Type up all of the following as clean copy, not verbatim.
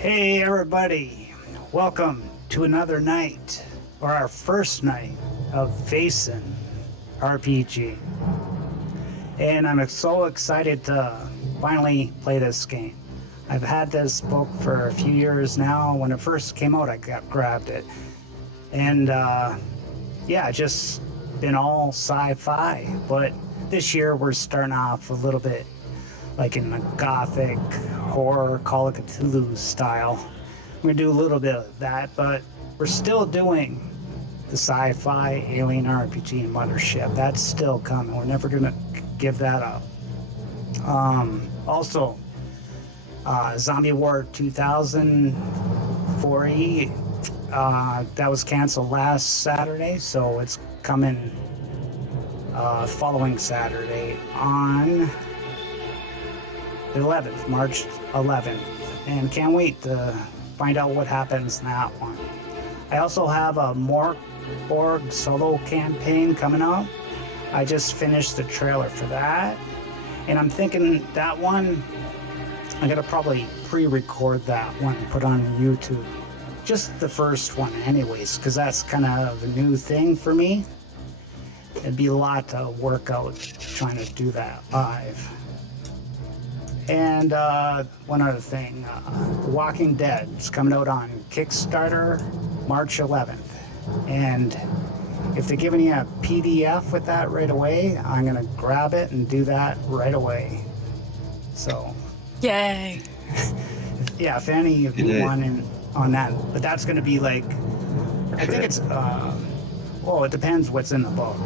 Hey everybody, welcome to another night, or our first night of Vaesen RPG. And I'm so excited to finally play this game. I've had this book for a few years now. When it first came out, I grabbed it. And just been all sci-fi. But this year we're starting off a little bit like in the gothic horror Call of Cthulhu style. We're gonna do a little bit of that, but we're still doing the sci-fi alien RPG Mothership. That's still coming. We're never gonna give that up. Also, Zombie War 2000 4E, that was canceled last Saturday, so it's coming following Saturday on the 11th, March 11th, and can't wait to find out what happens in that one. I also have a Morkborg solo campaign coming out. I just finished the trailer for that, and I'm thinking that one, I'm gonna probably pre-record that one and put on YouTube. Just the first one anyways, because that's kind of a new thing for me. It'd be a lot to work out trying to do that live. And one other thing, The Walking Dead is coming out on Kickstarter March 11th. And if they're giving you a PDF with that right away, I'm going to grab it and do that right away. So. Yay. Yeah, if any of you want in on that. But that's going to be like, I think it's, it depends what's in the book.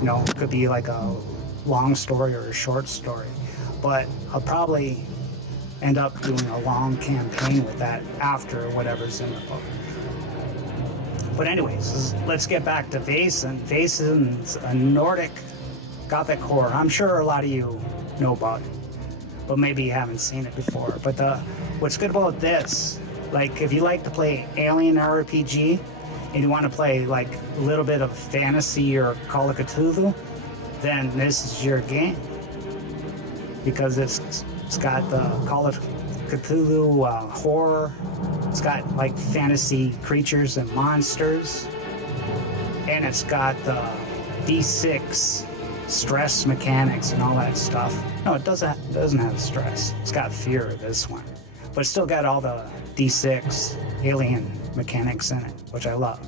You know, it could be like a long story or a short story. But I'll probably end up doing a long campaign with that after whatever's in the book. But anyways, let's get back to Vaesen. Vaesen's a Nordic gothic horror. I'm sure a lot of you know about it, but maybe you haven't seen it before. But what's good about this, like if you like to play alien RPG and you want to play like a little bit of fantasy or Call of Cthulhu, then this is your game. Because it's got the Call of Cthulhu horror. It's got like fantasy creatures and monsters. And it's got the D6 stress mechanics and all that stuff. No, it doesn't have stress. It's got fear, this one. But it's still got all the D6 alien mechanics in it, which I love.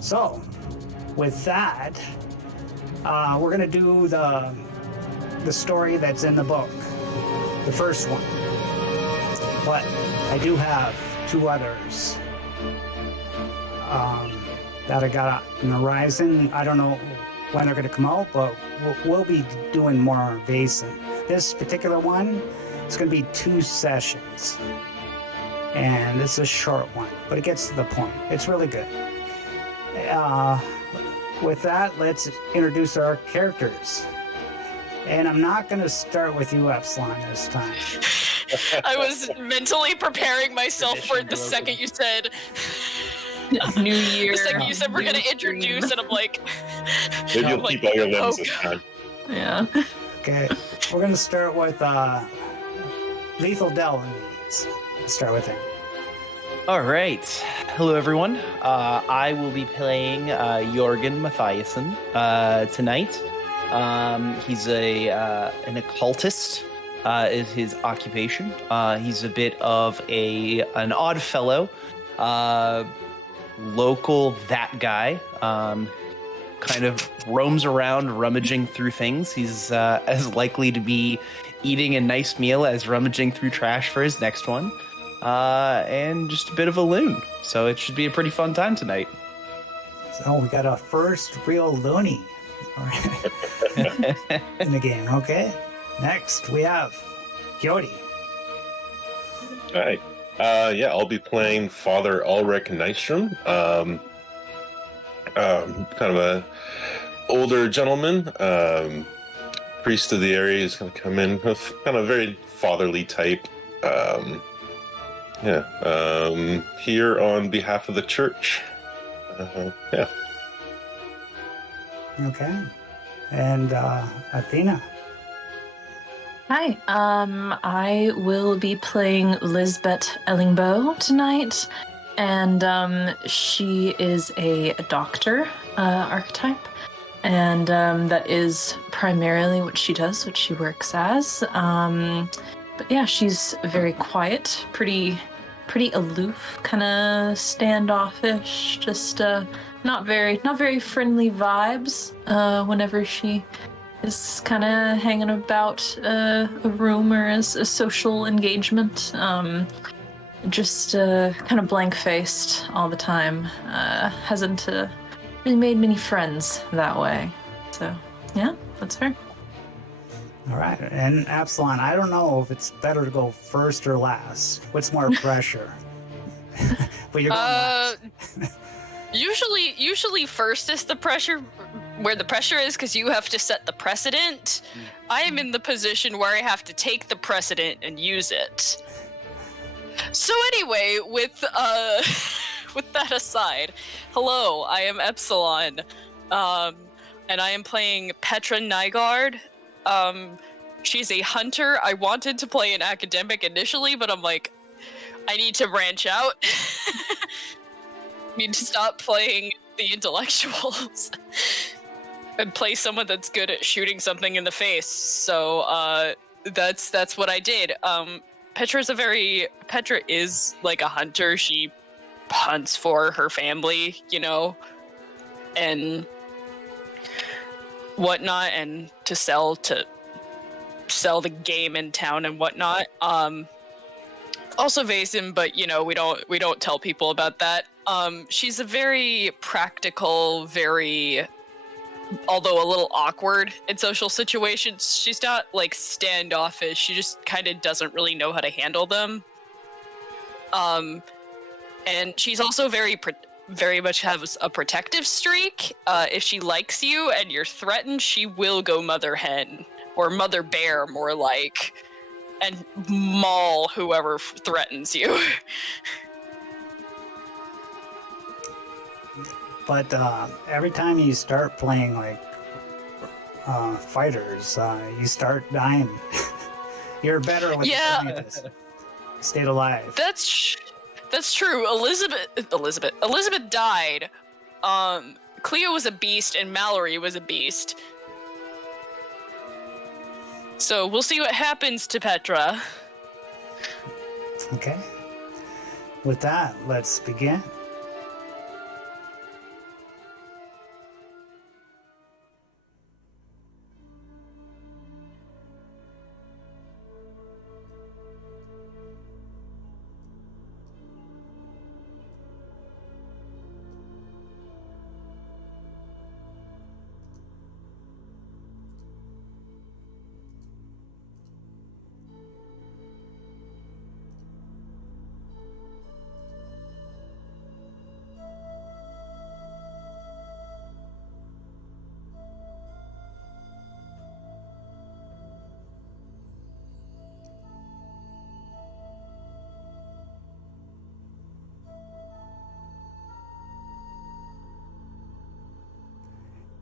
So, with that, we're gonna do the story that's in the book, the first one. But I do have two others that I got on the horizon. I don't know when they're going to come out, but we'll be doing more Vaesen. This particular one is going to be 2 sessions, and it's a short one, but it gets to the point. It's really good. With that, let's introduce our characters. And I'm not going to start with you, Epsilon, this time. I was mentally preparing myself for it the second you said New Year. The second you said we're going to introduce, and I'm like... Maybe you'll keep all your limbs this time. Yeah. Okay, we're going to start with Lethal Delvin. Let's start with him. All right. Hello, everyone. I will be playing Jorgen Matthiasson tonight. He's an occultist, is his occupation. He's a bit of an odd fellow, local that guy, kind of roams around rummaging through things. He's as likely to be eating a nice meal as rummaging through trash for his next one, and just a bit of a loon. So it should be a pretty fun time tonight. So we got our first real loony in the game. Okay, next we have Jody. Hi. I'll be playing Father Ulrich Nystrom. Kind of a older gentleman, priest of the area. He's going to come in with kind of very fatherly type. Here on behalf of the church. Okay. And Athena. Hi. I will be playing Lisbeth Ellingbow tonight, and she is a doctor archetype, and that is primarily what she does, what she works as. But yeah, she's very quiet, pretty aloof, kind of standoffish, just not very friendly vibes whenever she is kind of hanging about a room or a social engagement. Just kind of blank-faced all the time. Hasn't really made many friends that way. So, yeah, that's her. All right. And Absalon, I don't know if it's better to go first or last. What's more pressure? But you're going last. Usually first is the pressure, where the pressure is, because you have to set the precedent. I am in the position where I have to take the precedent and use it. So anyway, with with that aside, hello, I am Epsilon, and I am playing Petra Nygaard. She's a hunter. I wanted to play an academic initially, but I'm like, I need to branch out. Need to stop playing the intellectuals and play someone that's good at shooting something in the face. So that's what I did. Petra is like a hunter. She hunts for her family, and whatnot, and to sell the game in town and whatnot. Also Vaesen, but we don't tell people about that. She's a very practical, although a little awkward in social situations. She's not like standoffish. She just kind of doesn't really know how to handle them. And she's also very much has a protective streak. If she likes you and you're threatened, she will go mother hen, or mother bear more like, and maul whoever threatens you. But every time you start playing like fighters, you start dying. You're better with the scientists. Stayed alive. That's true. Elizabeth died. Cleo was a beast and Mallory was a beast. So we'll see what happens to Petra. Okay. With that, let's begin.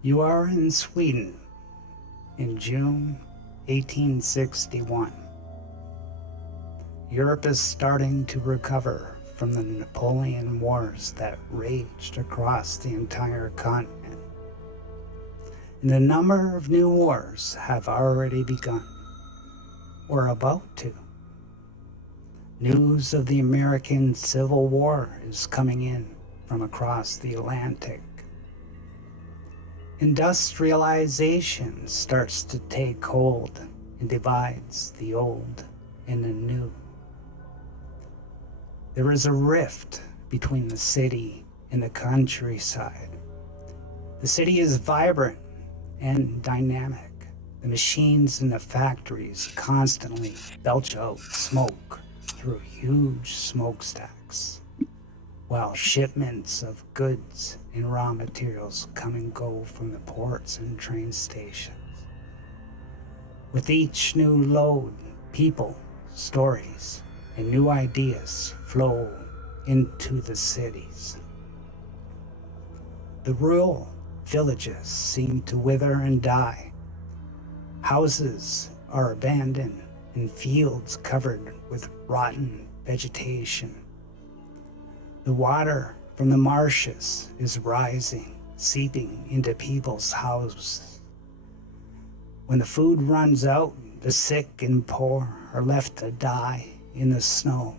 You are in Sweden in June 1861. Europe is starting to recover from the Napoleon Wars that raged across the entire continent. And a number of new wars have already begun, or about to. News of the American Civil War is coming in from across the Atlantic. Industrialization starts to take hold and divides the old and the new. There is a rift between the city and the countryside. The city is vibrant and dynamic. The machines in the factories constantly belch out smoke through huge smokestacks, while shipments of goods and raw materials come and go from the ports and train stations. With each new load, people, stories, and new ideas flow into the cities. The rural villages seem to wither and die. Houses are abandoned in fields covered with rotten vegetation. The water from the marshes is rising, seeping into people's houses. When the food runs out, the sick and poor are left to die in the snow.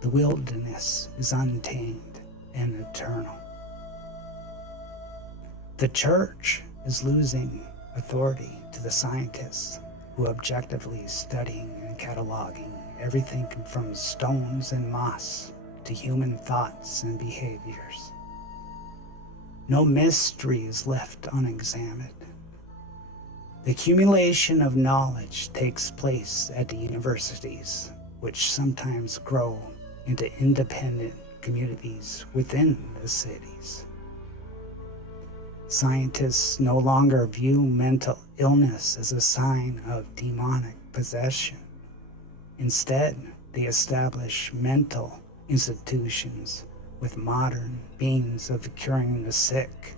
The wilderness is untamed and eternal. The church is losing authority to the scientists who are objectively studying and cataloging everything from stones and moss to human thoughts and behaviors. No mystery is left unexamined. The accumulation of knowledge takes place at the universities, which sometimes grow into independent communities within the cities. Scientists no longer view mental illness as a sign of demonic possession. Instead, they establish mental institutions with modern means of curing the sick.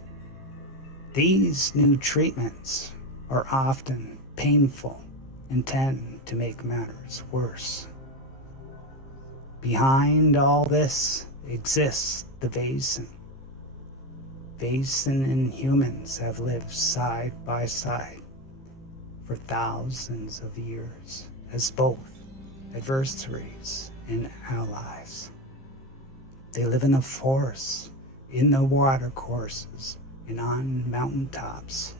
These new treatments are often painful and tend to make matters worse. Behind all this exists the Vaesen. Vaesen and humans have lived side by side for thousands of years as both adversaries and allies. They live in the forests, in the watercourses, and on mountaintops,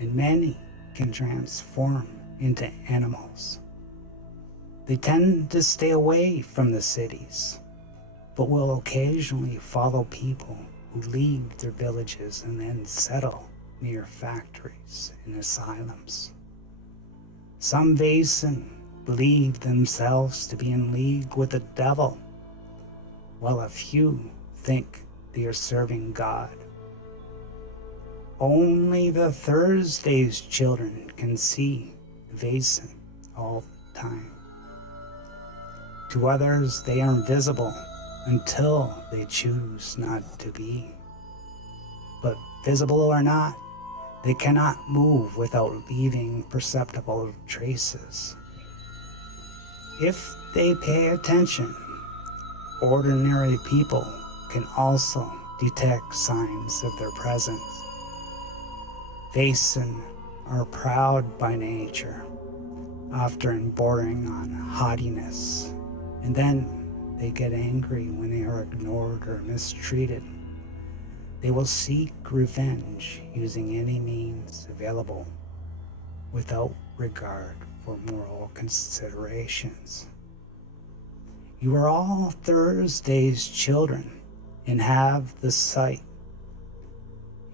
and many can transform into animals. They tend to stay away from the cities, but will occasionally follow people who leave their villages and then settle near factories and asylums. Some Vaesen believe themselves to be in league with the devil, while a few think they are serving God. Only the Thursday's children can see Vaesen all the time. To others, they are invisible until they choose not to be. But visible or not, they cannot move without leaving perceptible traces. If they pay attention, ordinary people can also detect signs of their presence. Vaesen are proud by nature, often bordering on haughtiness, and then they get angry when they are ignored or mistreated. They will seek revenge using any means available without regard for moral considerations. You are all Thursday's children and have the sight.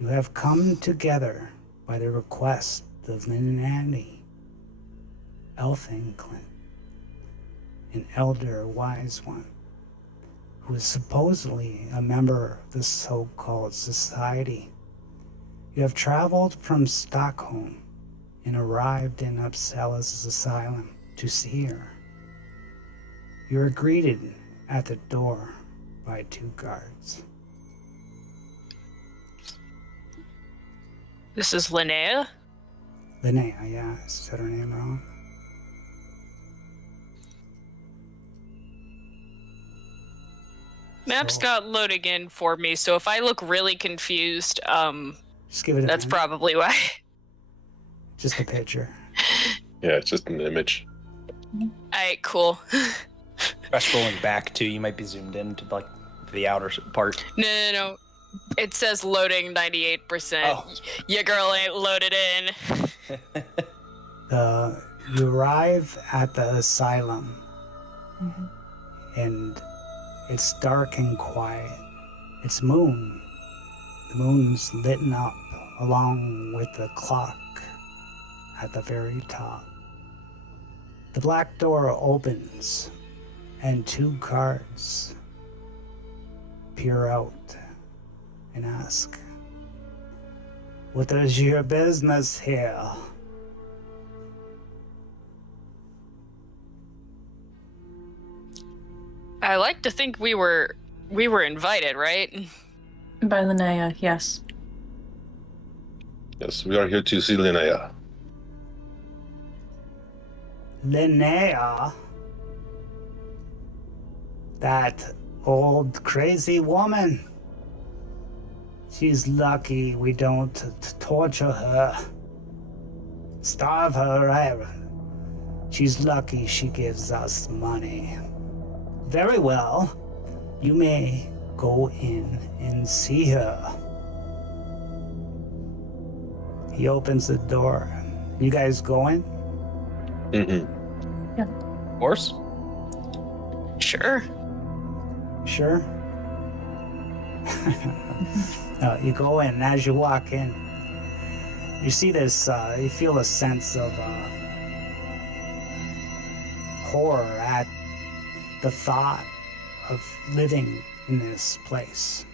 You have come together by the request of Linnea, Elfinklin, an elder wise one, who is supposedly a member of the so-called society. You have traveled from Stockholm and arrived in Uppsala's asylum to see her. You are greeted at the door by 2 guards. This is Linnea? Linnea, yeah, I said her name wrong. Map's So- not loading in for me, so if I look really confused, Just give it a that's minute. probably why. Just a picture. Yeah, it's just an image. Alright, cool. By scrolling back too, you might be zoomed in to like the outer part. No. It says loading 98%. Oh. Your girl ain't loaded in. You arrive at the asylum, and it's dark and quiet. It's moon. The moon's lit up along with the clock at the very top. The black door opens, and 2 guards peer out and ask, "What is your business here?" I like to think we were invited, right? By Linnea, yes. Yes, we are here to see Linnea. Linnea, that old crazy woman. She's lucky we don't torture her, starve her, either. She's lucky she gives us money. Very well, you may go in and see her. He opens the door. You guys go in? Mm-hmm. Yeah. Of course. Sure. Sure. You go in, and as you walk in, you see this, you feel a sense of horror at the thought of living in this place.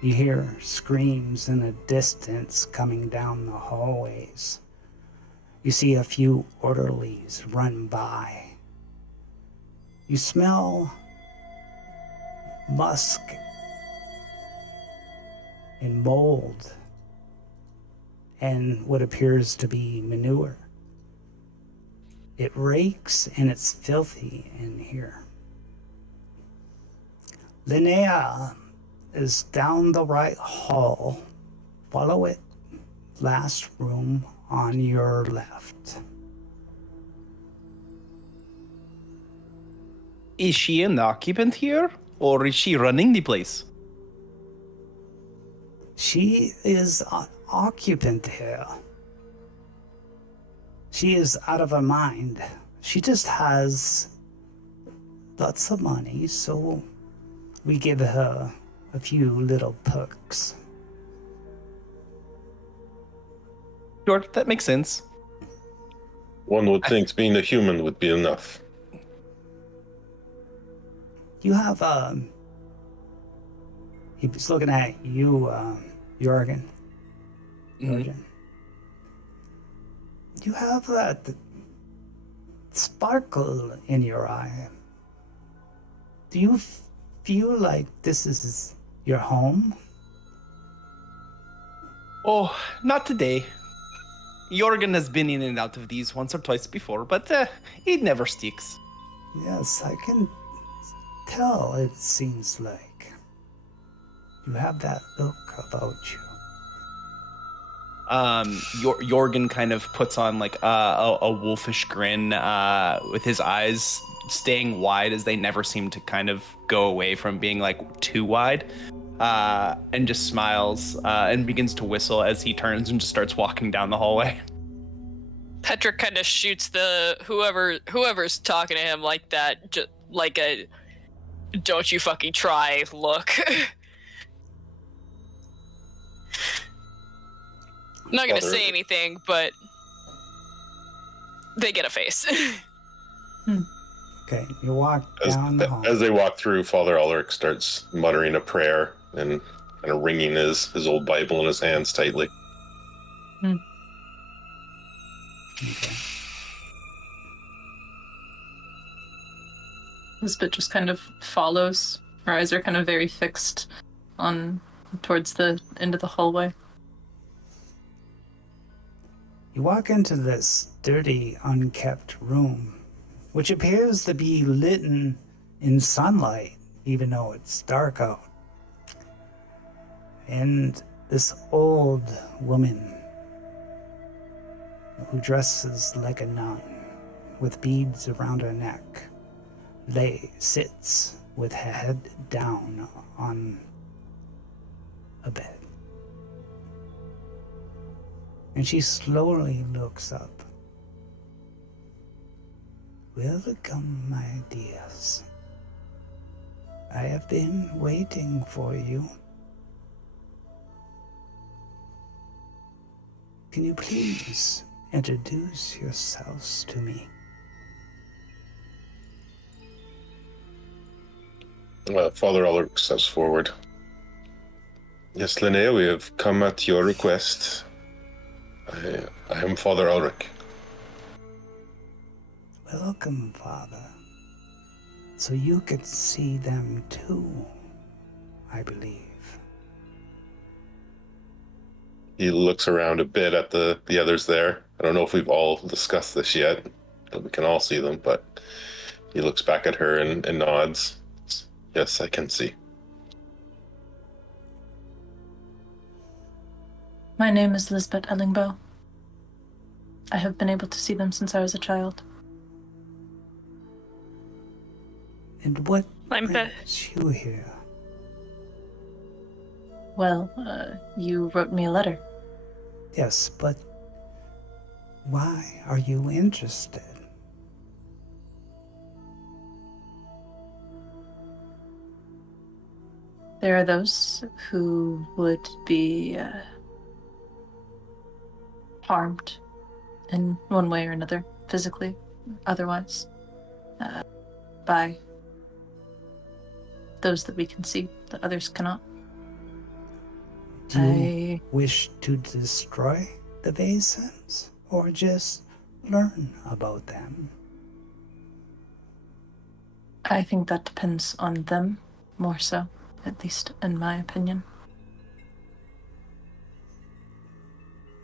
You hear screams in the distance coming down the hallways. You see a few orderlies run by. You smell musk and mold and what appears to be manure. It reeks and it's filthy in here. Linnea is down the right hall. Follow it. Last room on your left. Is she an occupant here, or is she running the place? She is an occupant here. She is out of her mind. She just has lots of money, so we give her a few little perks. Sure, that makes sense. One would think being a human would be enough. You have, he's looking at you, Jorgen. Jorgen. You have that sparkle in your eye. Do you feel like this is your home? Oh, not today. Jorgen has been in and out of these once or twice before, but it never sticks. Yes, I can tell, it seems like. You have that look about you. Jorgen kind of puts on like a wolfish grin, with his eyes staying wide as they never seem to kind of go away from being like too wide, and just smiles and begins to whistle as he turns and just starts walking down the hallway. Petrick kind of shoots the whoever's talking to him like that, just like a "don't you fucking try" look. I'm not gonna say anything, but they get a face. Okay, you walk down the hall. As they walk through, Father Ulrich starts muttering a prayer and kind of wringing his old Bible in his hands tightly. Okay. Lisbeth just kind of follows. Her eyes are kind of very fixed on towards the end of the hallway. You walk into this dirty, unkept room, which appears to be lit in sunlight, even though it's dark out. And this old woman who dresses like a nun with beads around her neck sits with her head down on a bed. And she slowly looks up. Welcome, my dears. I have been waiting for you. Can you please introduce yourselves to me? Father Ulrich steps forward. Yes, Linnea, we have come at your request. I am Father Ulrich. Welcome, Father. So you could see them too, I believe. He looks around a bit at the others there. I don't know if we've all discussed this yet. that we can all see them, but he looks back at her and nods. Yes, I can see. My name is Lisbeth Ellingbow. I have been able to see them since I was a child. And what I'm brings you here? Well, you wrote me a letter. Yes, but why are you interested? There are those who would be harmed in one way or another, physically, otherwise, by those that we can see, that others cannot. Do you wish to destroy the Vaesons, or just learn about them? I think that depends on them, more so, at least in my opinion.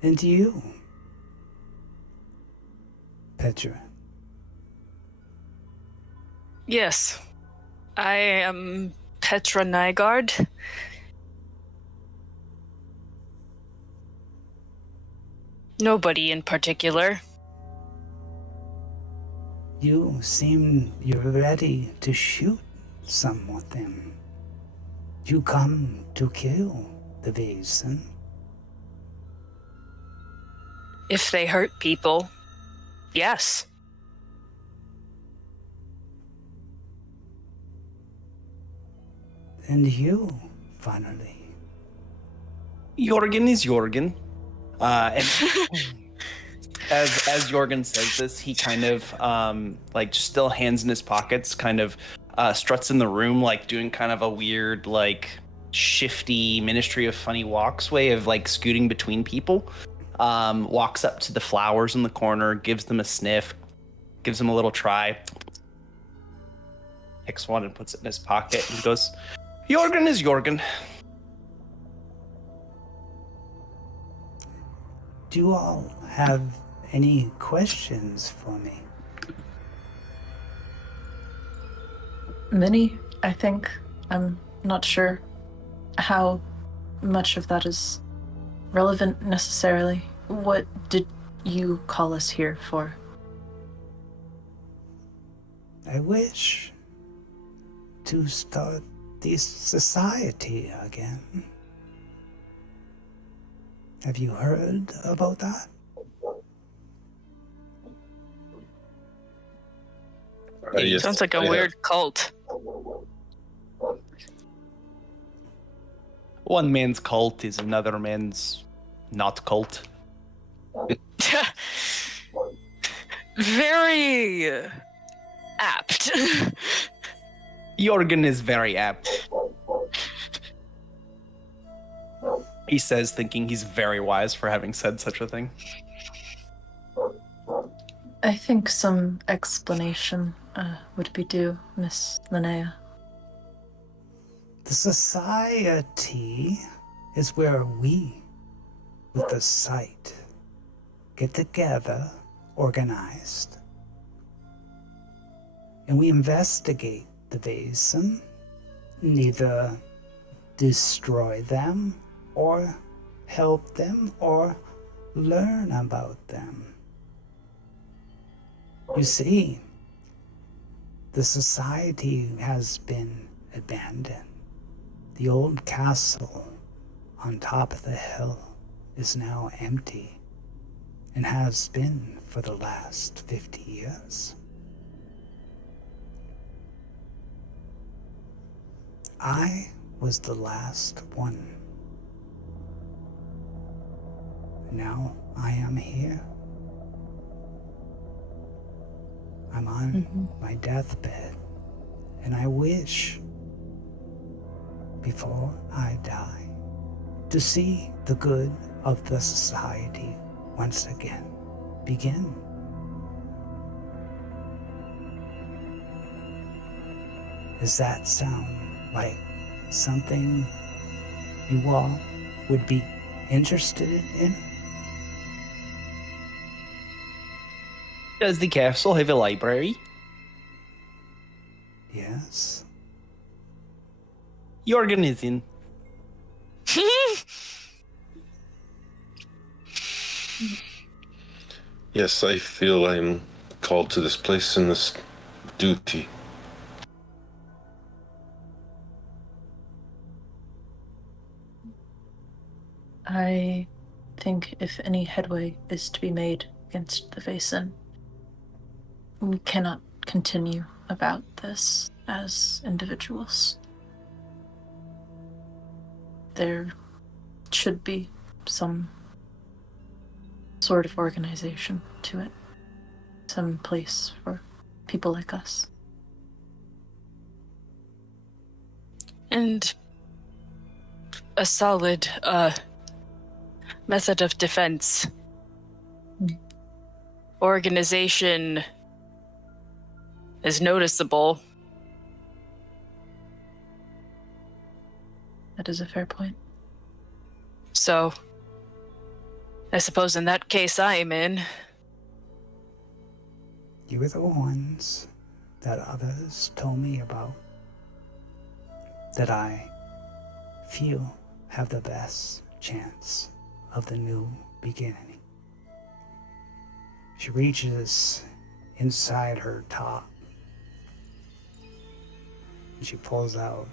And you, Petra? Yes. I am Petra Nygaard. Nobody in particular. You seem you're ready to shoot some of them. You come to kill the Vaesen. If they hurt people, yes. And you, finally. Jorgen is Jorgen. And as Jorgen says this, he kind of like just still hands in his pockets, kind of struts in the room, like doing kind of a weird, like shifty Ministry of Funny Walks way of like scooting between people. Walks up to the flowers in the corner, gives them a sniff, gives them a little try, picks one and puts it in his pocket, and goes, Jorgen is Jorgen. Do you all have any questions for me? Many, I think. I'm not sure how much of that is relevant necessarily. What did you call us here for? I wish to start this society again. Have you heard about that? Yes, Sounds like a I have. weird cult. One man's cult is another man's not cult. Very apt. Jorgen is very apt. He says, thinking he's very wise for having said such a thing. I think some explanation would be due, Miss Linnea. The society is where we, with the sight, get together, organized, and we investigate the Vaesen, neither destroy them or help them or learn about them. You see, the society has been abandoned. The old castle on top of the hill is now empty and has been for the last 50 years. I was the last one. Now I am here. I'm on my deathbed, and I wish, before I die, to see the good of the society once again begin. Does that sound like something you all would be interested in? Does the castle have a library? Yes. Jorgen is in. Yes, I feel I'm called to this place in this duty. I think if any headway is to be made against the Vaesen, we cannot continue about this as individuals. There should be some sort of organization to it. Some place for people like us. And a solid method of defense. Organization is noticeable. That is a fair point. So, I suppose in that case I am in. You were the ones that others told me about, that I feel have the best chance of the new beginning. She reaches inside her top and she pulls out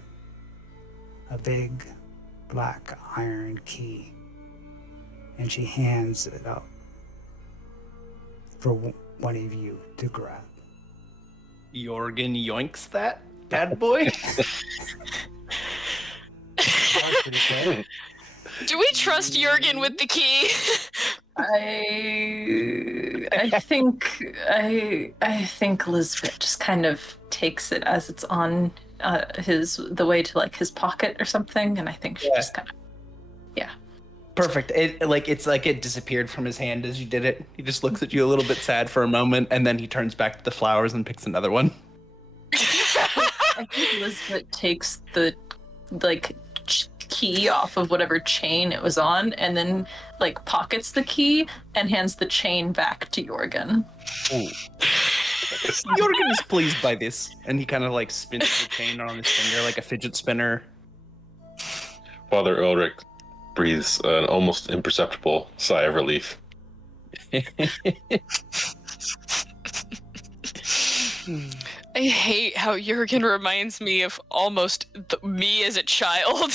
a big black iron key and she hands it up for one of you to grab. Jorgen yoinks that bad boy. Do we trust Jurgen with the key? I think Lisbeth just kind of takes it as it's on the way to like his pocket or something, and I think she just kind of Perfect. It's like it disappeared from his hand as you did it. He just looks at you a little bit sad for a moment, and then he turns back to the flowers and picks another one. I think Lisbeth takes the key off of whatever chain it was on, and then like pockets the key and hands the chain back to Jorgen. Jorgen is pleased by this, and he kind of like spins the chain on his finger like a fidget spinner. Father Ulrich breathes an almost imperceptible sigh of relief. I hate how Jurgen reminds me of almost me as a child.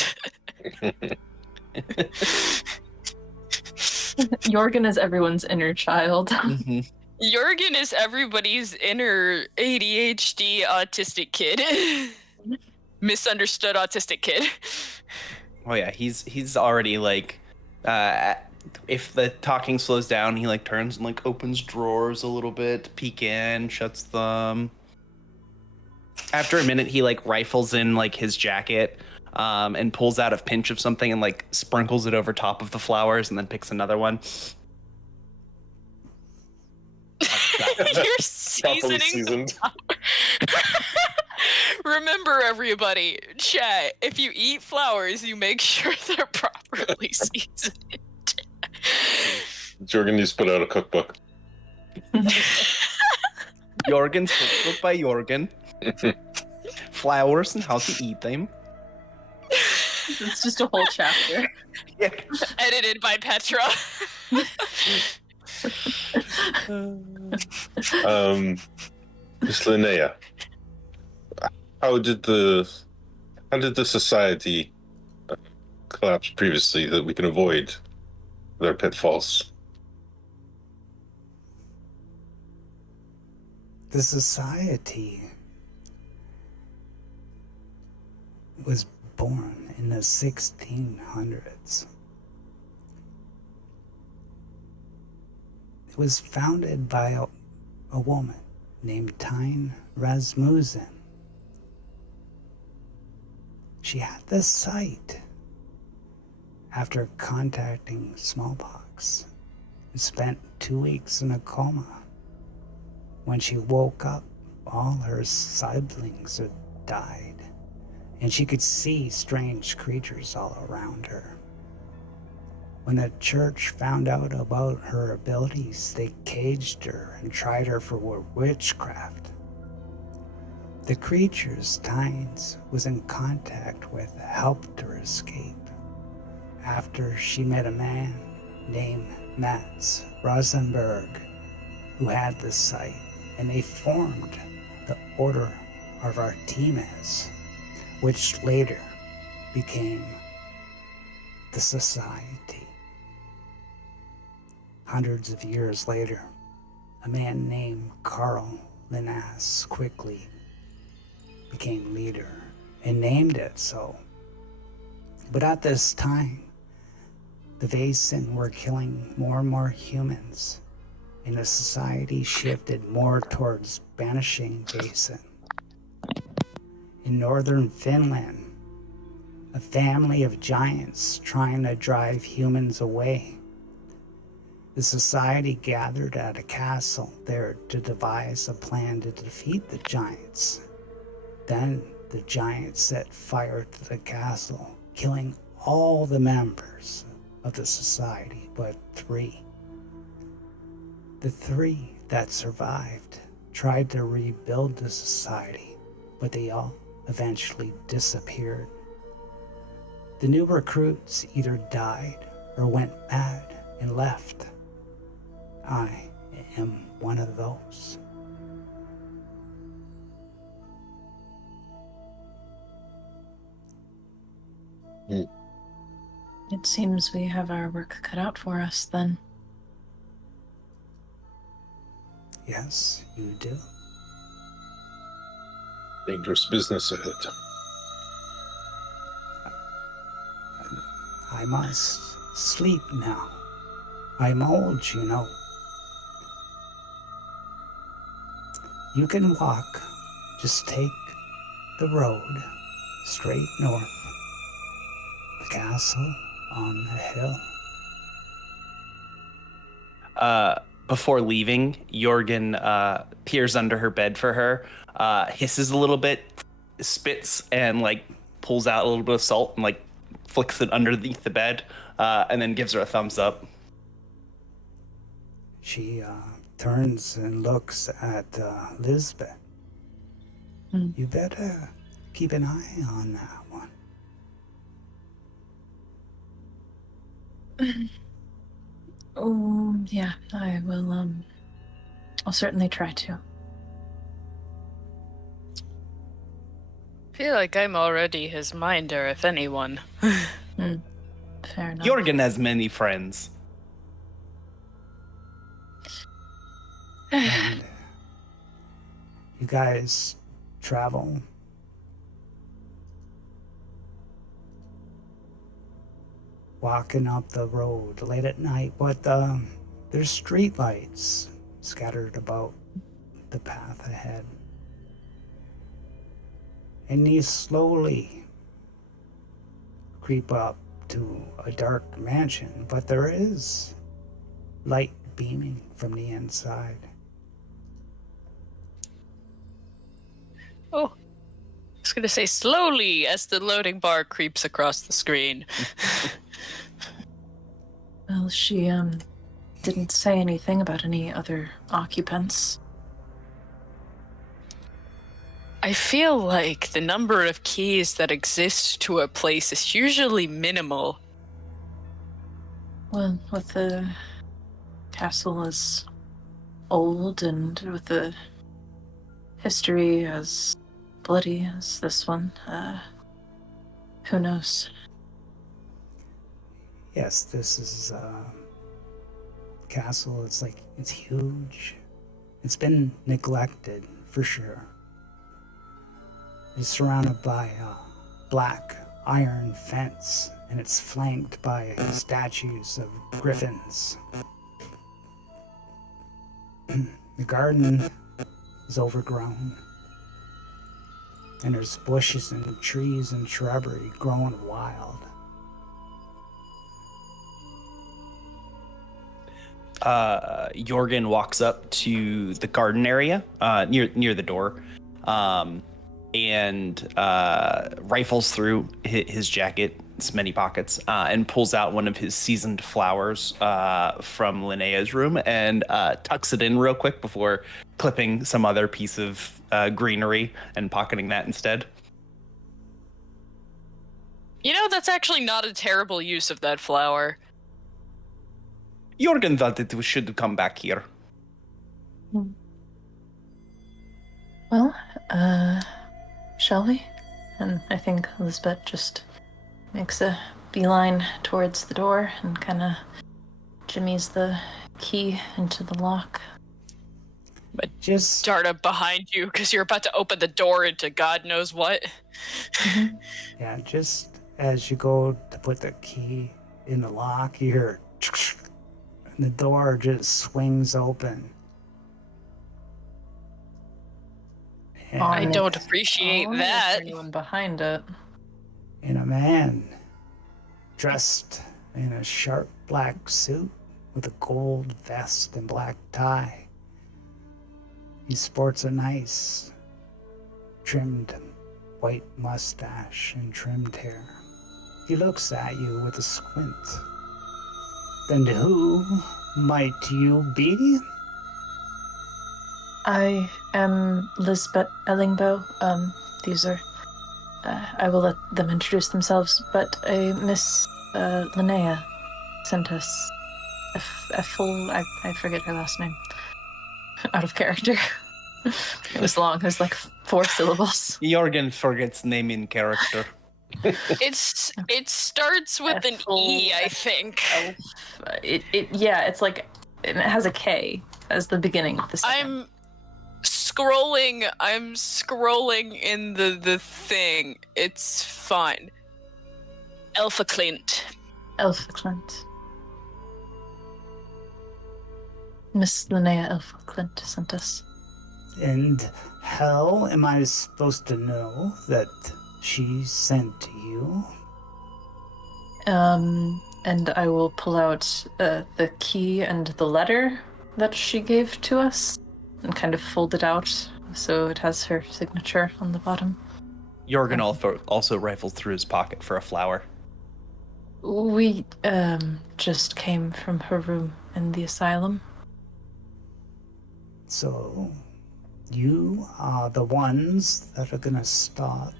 Jorgen is everyone's inner child. Mm-hmm. Jurgen is everybody's inner ADHD autistic kid. Misunderstood autistic kid. Oh yeah, he's already like, if the talking slows down, he like turns and like opens drawers a little bit, peek in, shuts them. After a minute, he like rifles in like his jacket, and pulls out a pinch of something and like sprinkles it over top of the flowers, and then picks another one. You're seasoning. Remember, everybody, chat, if you eat flowers, you make sure they're properly seasoned. Jorgen needs to put out a cookbook. Jorgen's cookbook by Jorgen. Flowers and how to eat them. It's just a whole chapter. Yeah. Edited by Petra. Miss Linnea, how did the society collapse previously that we can avoid their pitfalls? The society was born in the 1600s. It was founded by a woman named Tyne Rasmussen. She had this sight after contacting smallpox and spent 2 weeks in a coma. When she woke up, all her siblings had died, and she could see strange creatures all around her. When the church found out about her abilities, they caged her and tried her for witchcraft. The creatures Tynes was in contact with helped her escape after she met a man named Mats Rosenberg who had the sight, and they formed the Order of Artemis, which later became the Society. Hundreds of years later, a man named Carl Linnaeus quickly became leader and named it so. But at this time, the Vaesen were killing more and more humans, and the society shifted more towards banishing Vaesen. In northern Finland, a family of giants trying to drive humans away. The society gathered at a castle there to devise a plan to defeat the giants. Then the giants set fire to the castle, killing all the members of the society but 3. The 3 that survived tried to rebuild the society, but they all eventually disappeared. The new recruits either died or went mad and left. I am one of those. It seems we have our work cut out for us then. Yes, you do. Dangerous business ahead. I must sleep now. I'm old, you know. You can walk. Just take the road straight north. The castle on the hill. Before leaving, Jorgen peers under her bed for her, hisses a little bit, spits, and like pulls out a little bit of salt and like flicks it underneath the bed, and then gives her a thumbs up. She turns and looks at Lisbeth. You better keep an eye on that one. Oh, yeah, I will, I'll certainly try to. Feel like I'm already his minder, if anyone. Fair enough. Jorgen has many friends. And you guys travel. Walking up the road late at night, but there's street lights scattered about the path ahead. And you slowly creep up to a dark mansion, but there is light beaming from the inside. Oh, I was gonna say slowly as the loading bar creeps across the screen. Well, she, didn't say anything about any other occupants. I feel like the number of keys that exist to a place is usually minimal. Well, with the castle as old and with the history as bloody as this one, who knows? Yes, this is castle. It's huge. It's been neglected for sure. It's surrounded by a black iron fence, and it's flanked by statues of griffins. The garden is overgrown, and there's bushes and trees and shrubbery growing wild. Jorgen walks up to the garden area near the door, and rifles through his jacket, its many pockets and pulls out one of his seasoned flowers from Linnea's room and tucks it in real quick before clipping some other piece of greenery and pocketing that instead. You know, that's actually not a terrible use of that flower. Jorgen thought that we should come back here. Well, shall we? And I think Lisbeth just makes a beeline towards the door and kind of jimmies the key into the lock. But Just start up behind you because you're about to open the door into God knows what. yeah, just as you go to put the key in the lock, you hear and the door just swings open. And, I don't appreciate Oh, that. there's anyone behind it. and a man dressed in a sharp black suit with a gold vest and black tie. He sports a nice trimmed white mustache and trimmed hair. He looks at you with a squint. Then who might you be? I am Lisbeth Ellingbow. These are... I will let them introduce themselves, but Miss Linnea sent us a full... I forget her last name. Out of character. It was long. It was like 4 syllables. Jorgen forgets name in character. It starts with an E, I think. It's like... It has a K as the beginning of the second. I'm scrolling in the thing. It's fine. Alpha Clint. Elfa Clint. Miss Linnea Elfa Clint sent us. And how am I supposed to know that she sent you? And I will pull out the key and the letter that she gave to us and kind of fold it out so it has her signature on the bottom. Jorgen also rifles through his pocket for a flower. We just came from her room in the asylum. So, you are the ones that are gonna start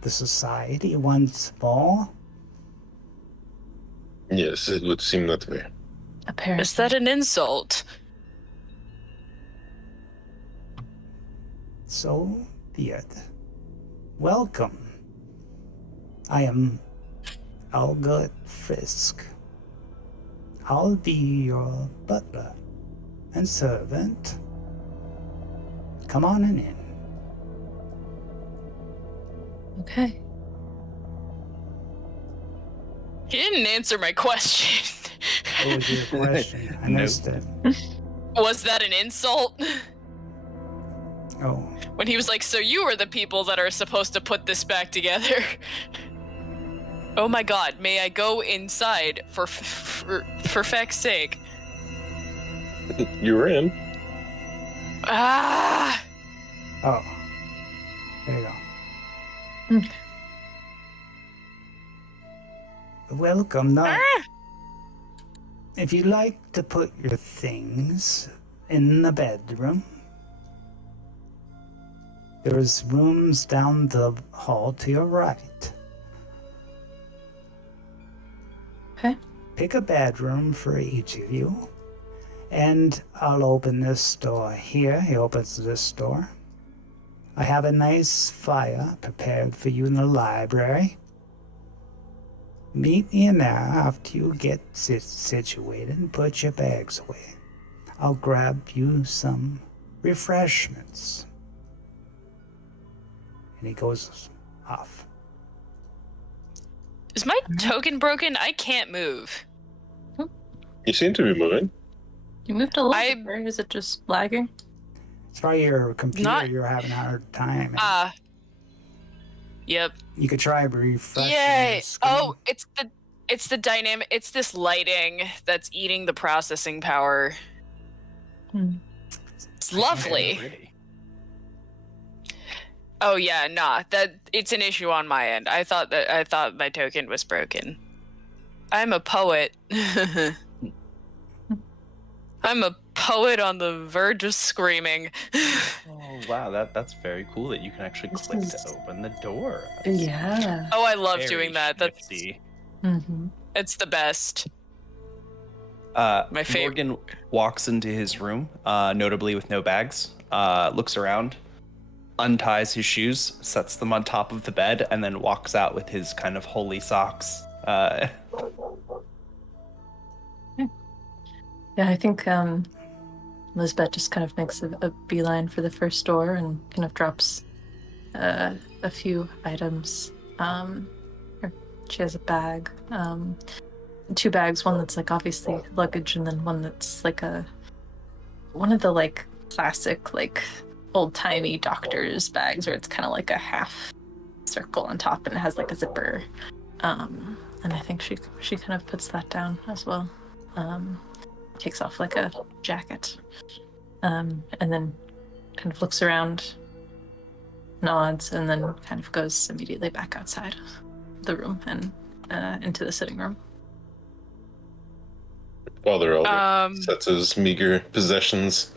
the society once more? Yes, it would seem that way. Apparently. Is that an insult? So be it. Welcome. I am Algot Frisk. I'll be your butler and servant. Come on in. Okay. He didn't answer my question. What was your question? I missed it. Was that an insult? Oh, When he was like, so you are the people that are supposed to put this back together. Oh my god, may I go inside for feck's sake? You're in. Ah! oh. There you go. Okay. Welcome. Now, Ah! if you'd like to put your things in the bedroom, there's rooms down the hall to your right. Okay. Pick a bedroom for each of you, and I'll open this door here. He opens this door. I have a nice fire prepared for you in the library. Meet me in there after you get situated and put your bags away. I'll grab you some refreshments. And he goes off. Is my token broken? I can't move. You seem to be moving. You moved a little bit, or is it just lagging? It's probably your computer. Not- You're having a hard time. Yep. You could try refreshing. Yay! the screen. Oh, it's the dynamic. It's this lighting that's eating the processing power. Hmm. It's lovely. Oh yeah, nah. That it's an issue on my end. I thought my token was broken. I'm a poet. I'm a poet on the verge of screaming. Oh wow, that's very cool that you can actually This click is- to open the door. That's Yeah. Oh, I love very doing that. That's nifty. Mm-hmm. it's the best. My favorite. Morgan walks into his room, notably with no bags, looks around, unties his shoes, sets them on top of the bed, and then walks out with his kind of holy socks. Yeah, I think Lisbeth just kind of makes a beeline for the first door and kind of drops a few items. She has a bag, 2 bags, one that's like obviously luggage, and then one that's like one of the like classic like old-timey doctor's bags where it's kind of like a half circle on top and it has like a zipper. And I think she kind of puts that down as well. Takes off like a jacket, and then kind of looks around, nods, and then kind of goes immediately back outside the room and into the sitting room. Father Elder sets his meager possessions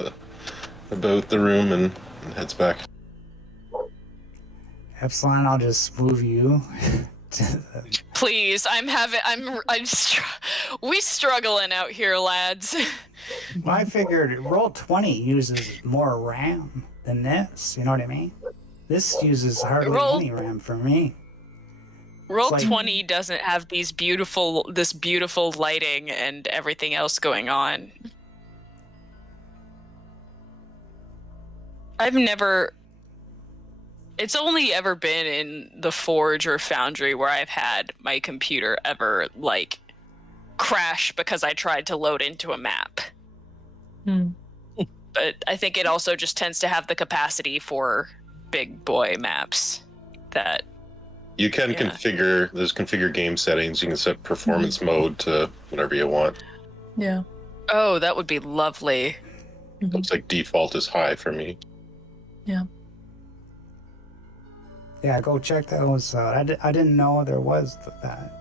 about the room and heads back. Epsilon, I'll just move you. Please, we struggling out here, lads. Well, I figured Roll20 uses more RAM than this. You know what I mean? This uses hardly any RAM for me. Roll20 doesn't have this beautiful lighting and everything else going on. It's only ever been in the Forge or Foundry where I've had my computer ever, like, crash because I tried to load into a map. But I think it also just tends to have the capacity for big boy maps that... You can configure game settings. You can set performance mode to whatever you want. Yeah. Oh, that would be lovely. Looks like default is high for me. Yeah. Yeah, go check those out. I didn't know there was that.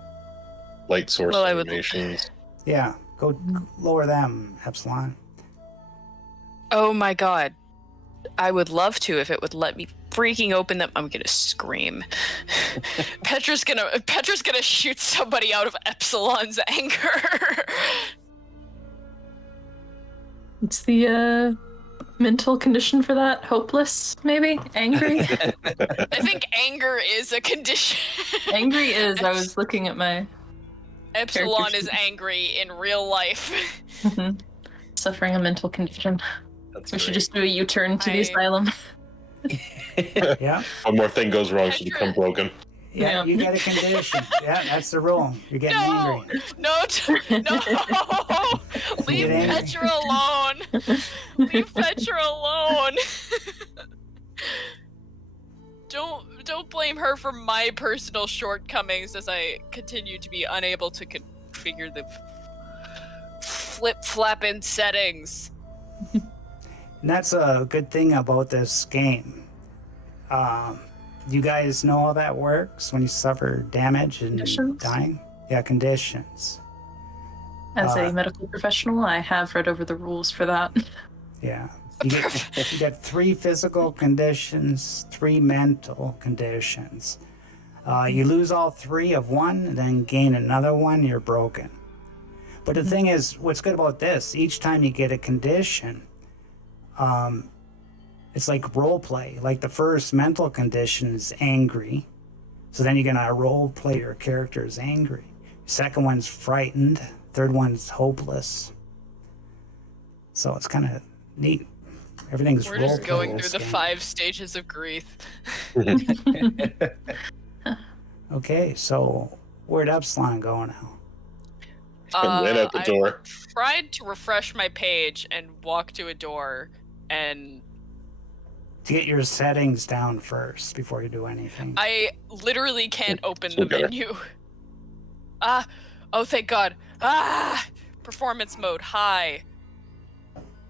Light source Well, animations. Yeah, go lower them, Epsilon. Oh my god. I would love to if it would let me freaking open them. I'm gonna scream. Petra's gonna shoot somebody out of Epsilon's anger. It's the mental condition for that. Hopeless, maybe? Angry? I think anger is a condition. Angry is. I was looking at my... Epsilon is angry in real life. Suffering a mental condition. We should just do a U-turn to the asylum. Yeah. One more thing goes wrong, she become broken. Yeah, you get a condition. Yeah, that's the rule. You're getting angry. No! Leave Petra alone! Leave Petra alone! Don't blame her for my personal shortcomings as I continue to be unable to configure the flip-flapping settings. And that's a good thing about this game. You guys know how that works when you suffer damage and dying? Yeah, conditions. As a medical professional, I have read over the rules for that. Yeah. You get 3 physical conditions, 3 mental conditions. You lose all 3 of one, then gain another one, you're broken. But the thing is, what's good about this, each time you get a condition, it's like role play. Like the first mental condition is angry. So then you're gonna role play your character as angry. Second one's frightened. Third one's hopeless. So it's kind of neat. Everything's We're role just play going in through this the game. 5 stages of grief. Okay, so where'd Epsilon go now? Right out the door. I tried to refresh my page and walk to a door and To get your settings down first before you do anything. I literally can't open the Okay. menu. Oh thank god. Performance mode, high.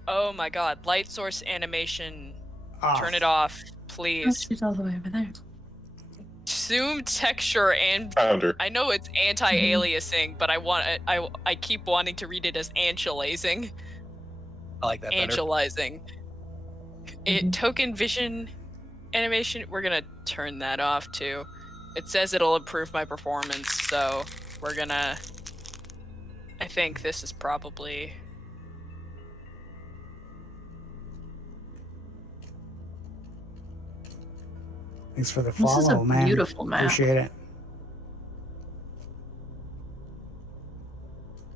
Oh my god, light source animation, Off. turn it off. please. She's all the way over there. Zoom texture and Found her. I know it's anti-aliasing, but I keep wanting to read it as antializing. I like that better. Antializing. Token vision animation, we're gonna turn that off too. It says it'll improve my performance, so we're gonna... I think this is probably... Thanks for the This is a follow, man. beautiful map. Appreciate it.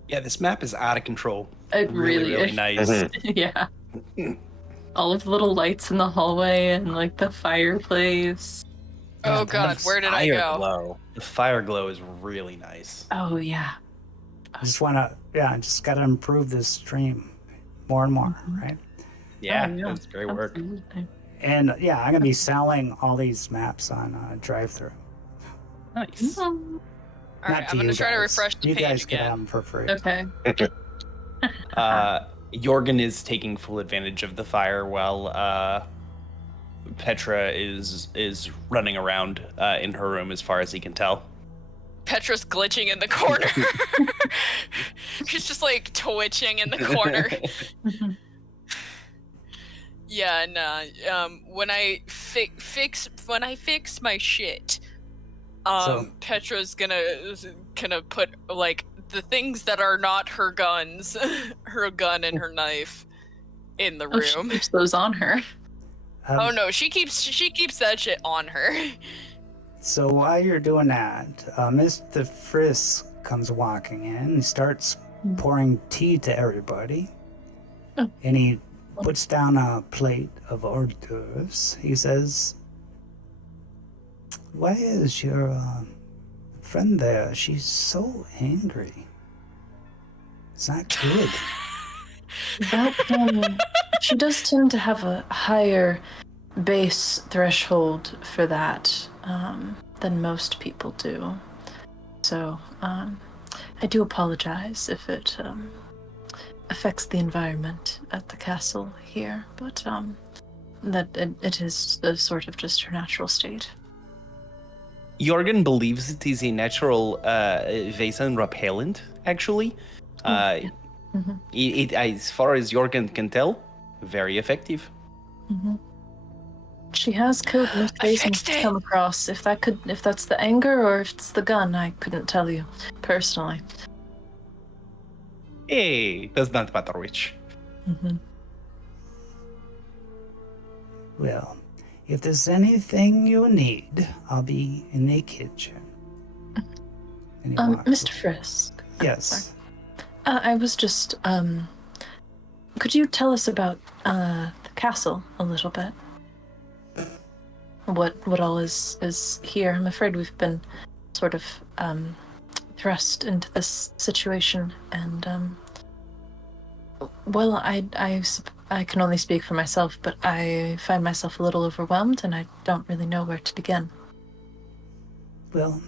Yeah, this map is out of control. It really really is. nice. Yeah. All of the little lights in the hallway and like the fireplace. Oh Yeah, god, where did I go? Glow. The fire glow is really nice. Oh yeah. I just want to, just got to improve this stream more and more, right? Yeah, Oh, yeah. that's great work. Absolutely. And I'm going to be selling all these maps on drive-through. Nice. Alright, Not I'm gonna you try to guys. refresh the You page guys can have again. them for free. Okay. Jorgen is taking full advantage of the fire while Petra is running around in her room as far as he can tell. Petra's glitching in the corner. She's just like twitching in the corner. Yeah, nah. When I fix my shit, Petra's gonna put like the things that are not her guns, her gun and her knife, in the Oh, she room. keeps those on her. Oh no, she keeps that shit on her. So while you're doing that, Mr. Frisk comes walking in and starts pouring tea to everybody. Oh. And he puts down a plate of hors d'oeuvres. He says, "Why is your friend there? She's so angry. It's not good." That she does tend to have a higher base threshold for that than most people do. So I do apologize if it affects the environment at the castle here, but that it is a sort of just her natural state. Jorgen believes it is a natural Vaesen repellent, actually. It, as far as Jorgen can tell, very effective. She has killed most Vaesons to come across. If that's the anger or if it's the gun, I couldn't tell you personally. Hey, does not matter which. Well, if there's anything you need, I'll be in the kitchen. And he walks Mr. away. Frisk. Yes. I was just, could you tell us about the castle a little bit? What all is here? I'm afraid we've been sort of thrust into this situation, and well, I can only speak for myself, but I find myself a little overwhelmed, and I don't really know where to begin. Well,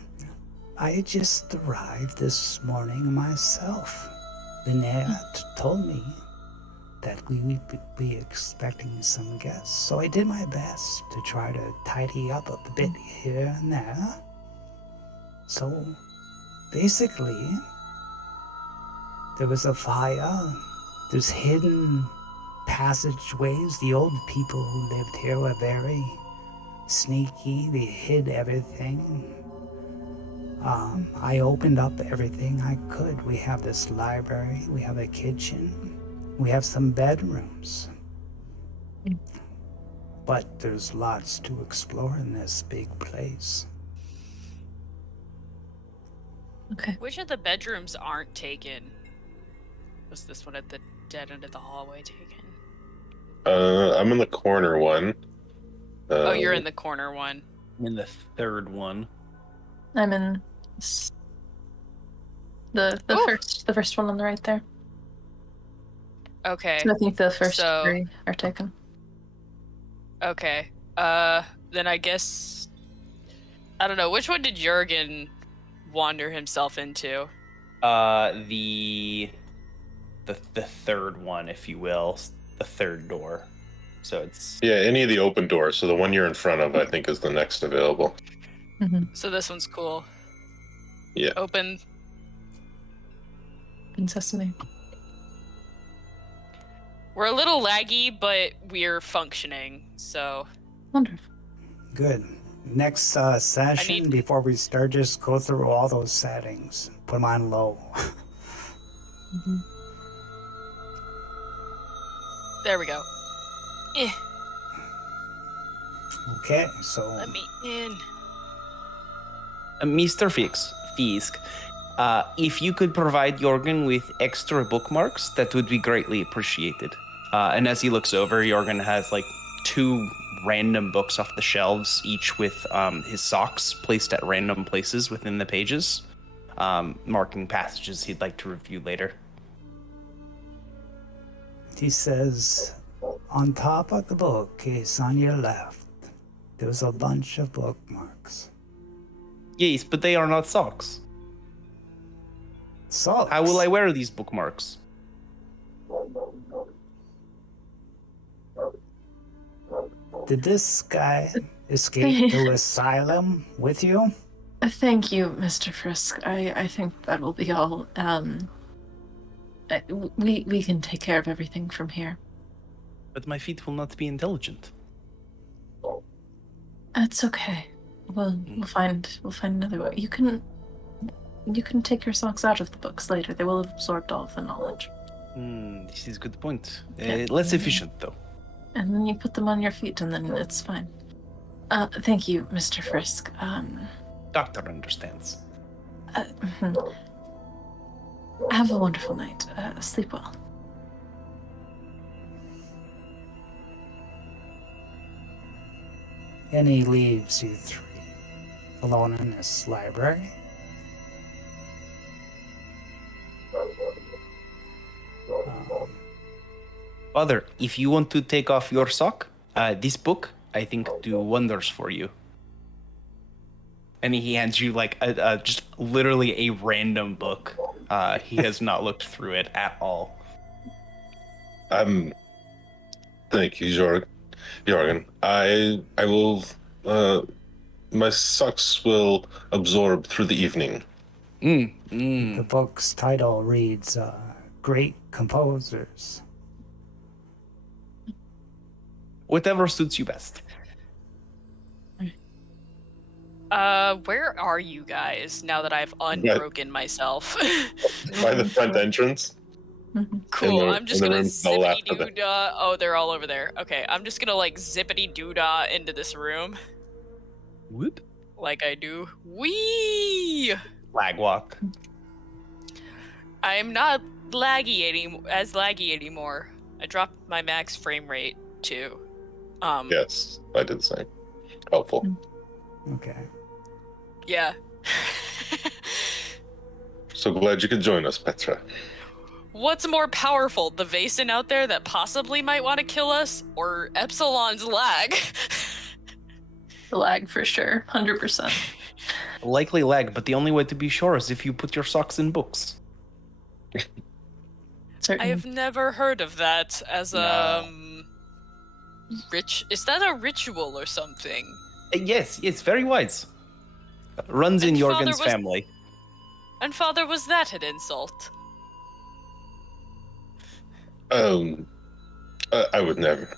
I just arrived this morning myself. Linnea told me that we would be expecting some guests, so I did my best to try to tidy up a bit here and there. So, basically, there was a fire, there's hidden passageways. The old people who lived here were very sneaky, they hid everything. I opened up everything I could. We have this library, we have a kitchen, we have some bedrooms. But there's lots to explore in this big place. Okay. Which of the bedrooms aren't taken? Was this one at the dead end of the hallway taken? I'm in the corner one. Oh, you're in the corner one. I'm in the third one. I'm in the Ooh. first one on the right there. Okay. So I think the first So- 3 are taken. Okay. Then I guess I don't know. Which one did Jurgen wander himself into? The third one, if you will, the third door. So it's Yeah, any of the open doors. So the one you're in front of, I think, is the next available. So this one's cool. Yeah. Open. In Sesame. We're a little laggy, but we're functioning, so... Wonderful. Good. Next session, before we start, just go through all those settings. Put them on low. There we go. Eh, Okay, so let me in. Mr. Fisk. If you could provide Jorgen with extra bookmarks, that would be greatly appreciated. And as he looks over, Jorgen has like 2 random books off the shelves, each with his socks placed at random places within the pages, marking passages he'd like to review later. he says, on top of the bookcase on your left, there's a bunch of bookmarks. Yes, but they are not socks. Socks? How will I wear these bookmarks? Did this guy escape to asylum with you? Thank you, Mr. Frisk. I think that will be all. We can take care of everything from here. But my feet will not be intelligent. That's okay. We'll find another way. You can take your socks out of the books later. They will have absorbed all of the knowledge. This is a good point. Yeah. Less efficient, though. And then you put them on your feet, and then it's fine. Thank you, Mr. Frisk. Doctor understands. Have a wonderful night. Sleep well. And he leaves you 3 alone in this library. Father, if you want to take off your sock, this book, I think, do wonders for you. And he hands you like just literally a random book. He has not looked through it at all. Thank you, Jorgen. I will. My socks will absorb through the evening. The book's title reads, Great Composers. Whatever suits you best. Where are you guys now that I've unbroken myself? By the front entrance. Cool. the- I'm just in the gonna room to the left of it. zippity-doo-dah. Oh, they're all over there. Okay, I'm just gonna like zippity-doo-dah into this room. Whoop. Like I do. Wee! Lag walk. I am not laggy anymore. I dropped my max frame rate too. Yes, I did say. Helpful. Okay. Yeah. So glad you could join us, Petra. What's more powerful, the Vaesen out there that possibly might want to kill us, or Epsilon's lag? The lag for sure, 100%. Likely lag, but the only way to be sure is if you put your socks in books. I Certainly. have never heard of that as Is that a ritual or something? Yes, very wise. Runs in And Father Jorgen's was- family. And Father, was that an insult? I would never.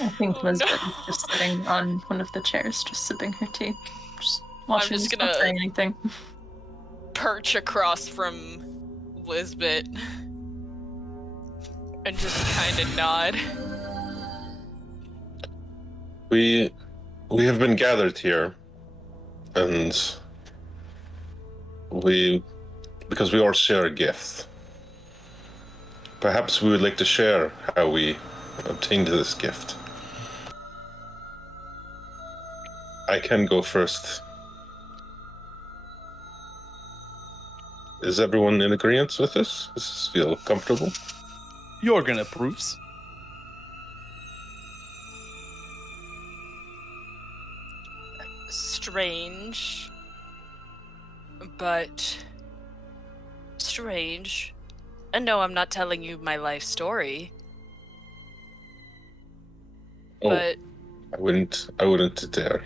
I think Oh, Lisbeth no. is just sitting on one of the chairs, just sipping her tea. Just watching, just not gonna- saying anything. Perch across from Lisbeth and just kind of nod. We have been gathered here, and because we all share a gift. Perhaps we would like to share how we obtained this gift. I can go first. Is everyone in agreement with this? Does this feel comfortable? Jorgen approves. Strange. But strange. And no, I'm not telling you my life story. Oh, But I wouldn't dare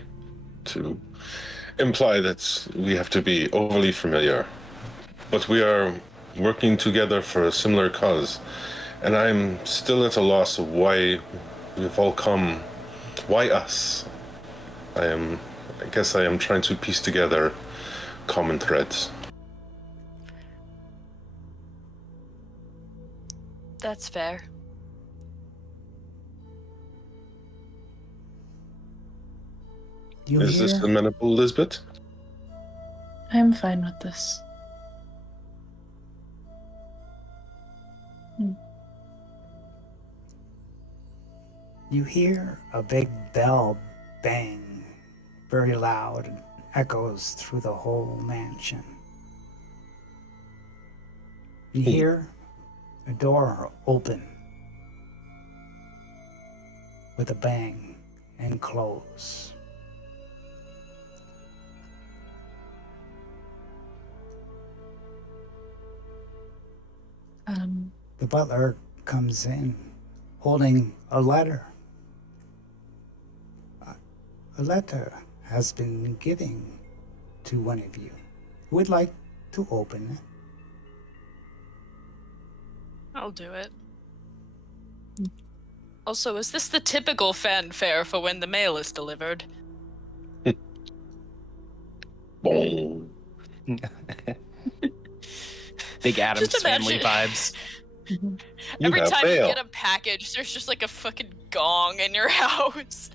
to imply that we have to be overly familiar. But we are working together for a similar cause, and I'm still at a loss of why we've all come. Why us? I guess I am trying to piece together common threads. that's fair. You Is this hear? amenable, Lisbeth? I'm fine with this. You hear a big bell bang, very loud, and echoes through the whole mansion. You hear a door open with a bang and close. The butler comes in holding a letter. A letter has been given to one of you. Who would like to open it? I'll do it. Also, is this the typical fanfare for when the mail is delivered? Boom. Big Addams Just Family imagine- vibes. Every have time mail. you get a package, there's just like a fucking gong in your house.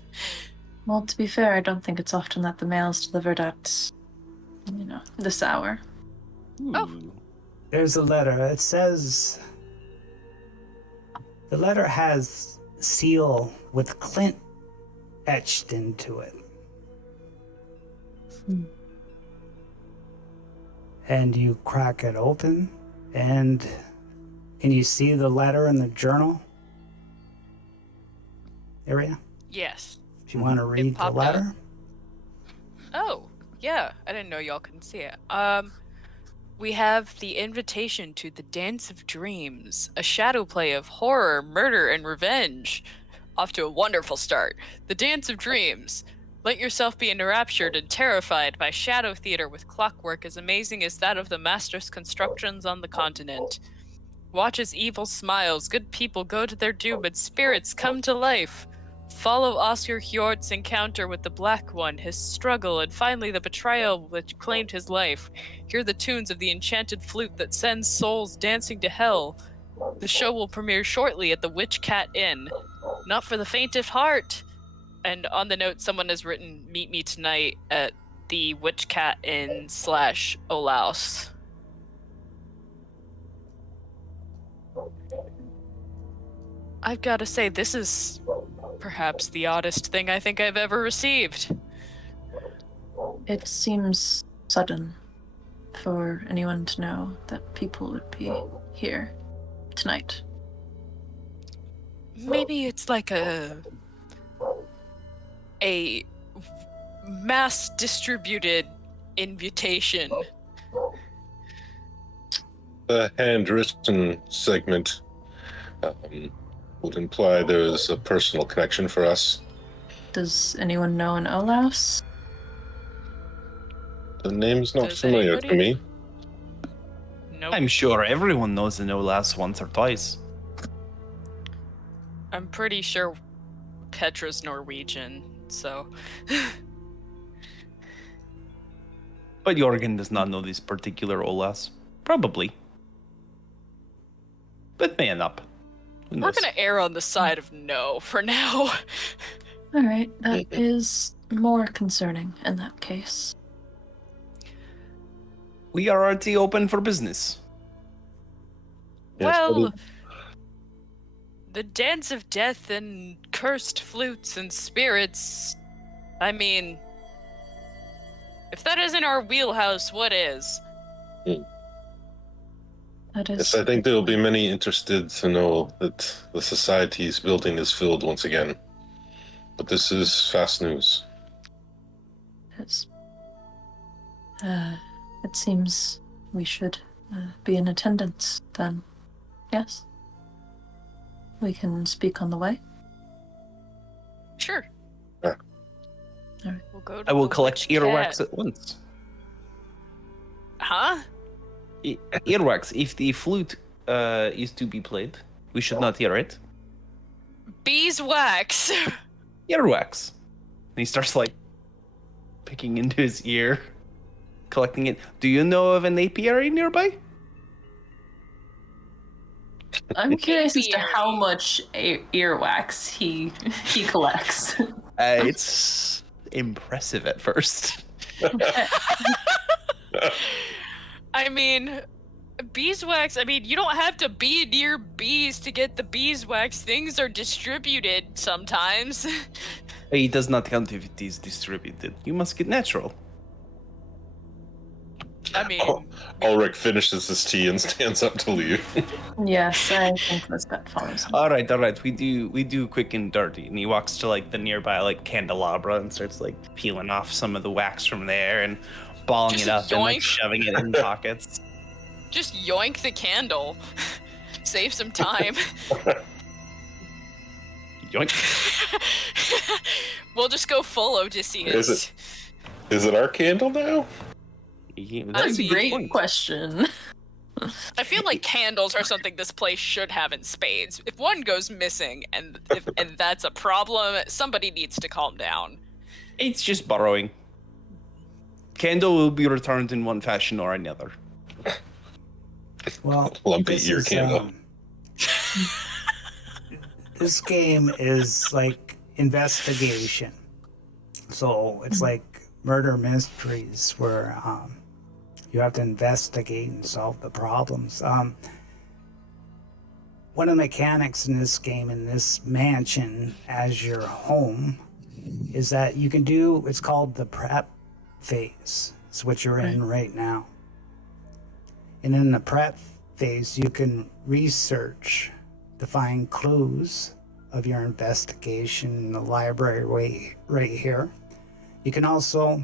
Well, to be fair, I don't think it's often that the mail is delivered at, this hour. Oh. Ooh. There's a letter. It says the letter has seal with Clint etched into it. And you crack it open, and can you see the letter in the journal area? Yes. If you want to read the popped letter. Oh, yeah. I didn't know y'all couldn't see it. We have the invitation to the Dance of Dreams, a shadow play of horror, murder, and revenge. Off to a wonderful start. The Dance of Dreams. Let yourself be enraptured and terrified by shadow theater with clockwork as amazing as that of the master's constructions on the continent. Watch as evil smiles, good people go to their doom, and spirits come to life. Follow Oscar Hjort's encounter with the Black One, his struggle, and finally the betrayal which claimed his life. Hear the tunes of the enchanted flute that sends souls dancing to hell. The show will premiere shortly at the Witch Cat Inn. Not for the faint of heart. And on the note, someone has written, meet me tonight at the Witch Cat Inn / Olaus. I've got to say, this is perhaps the oddest thing I think I've ever received. It seems sudden for anyone to know that people would be here tonight. Maybe it's like a mass distributed invitation. The handwritten segment would imply there's a personal connection for us. Does anyone know an Olaus? The name's not Does familiar to anybody? me. Nope. I'm sure everyone knows the Olaus once or twice. I'm pretty sure Petra's Norwegian, so. But Jorgen does not know these particular Olaus. Probably. But man up. Who We're knows? gonna err on the side of no for now. All right, that is more concerning in that case. We are already open for business. Yes, Well, the dance of death and cursed flutes and spirits. I mean, if that isn't our wheelhouse, what is? That is. yes, I think there will be many interested to know that the society's building is filled once again. But this is fast news. It's, it seems we should be in attendance then. Yes. We can speak on the way. Sure. Yeah. Alright. We'll go to I will the collect witch earwax cat. at once. Huh? Earwax. If the flute is to be played, we should not hear it. Beeswax. Earwax. And he starts like picking into his ear, collecting it. Do you know of an apiary nearby? I'm curious as to how Apiary. much earwax he collects. It's impressive at first. I mean, beeswax, you don't have to be near bees to get the beeswax. Things are distributed sometimes. It does not count if it is distributed. You must get natural. I mean, Ulrich finishes his tea and stands up to leave. Yes, I think Lisbeth follows him. All right. We do quick and dirty. And he walks to like the nearby like candelabra and starts like peeling off some of the wax from there and balling Just it up and like yoink. shoving it in pockets. just yoink the candle. Save some time. Yoink. We'll just go full Odysseus. Is it our candle now? That's a mean- great question. I feel like candles are something this place should have in spades. If one goes missing and that's a problem, somebody needs to calm down. It's just borrowing. Candle will be returned in one fashion or another. Well, Lumpy this ear is, candle. this game is like investigation. So it's like murder mysteries where you have to investigate and solve the problems. One of the mechanics in this game, in this mansion as your home, is that you can do, it's called the prep phase. It's what you're in right now. And in the prep phase, you can research to find clues of your investigation in the library right here. You can also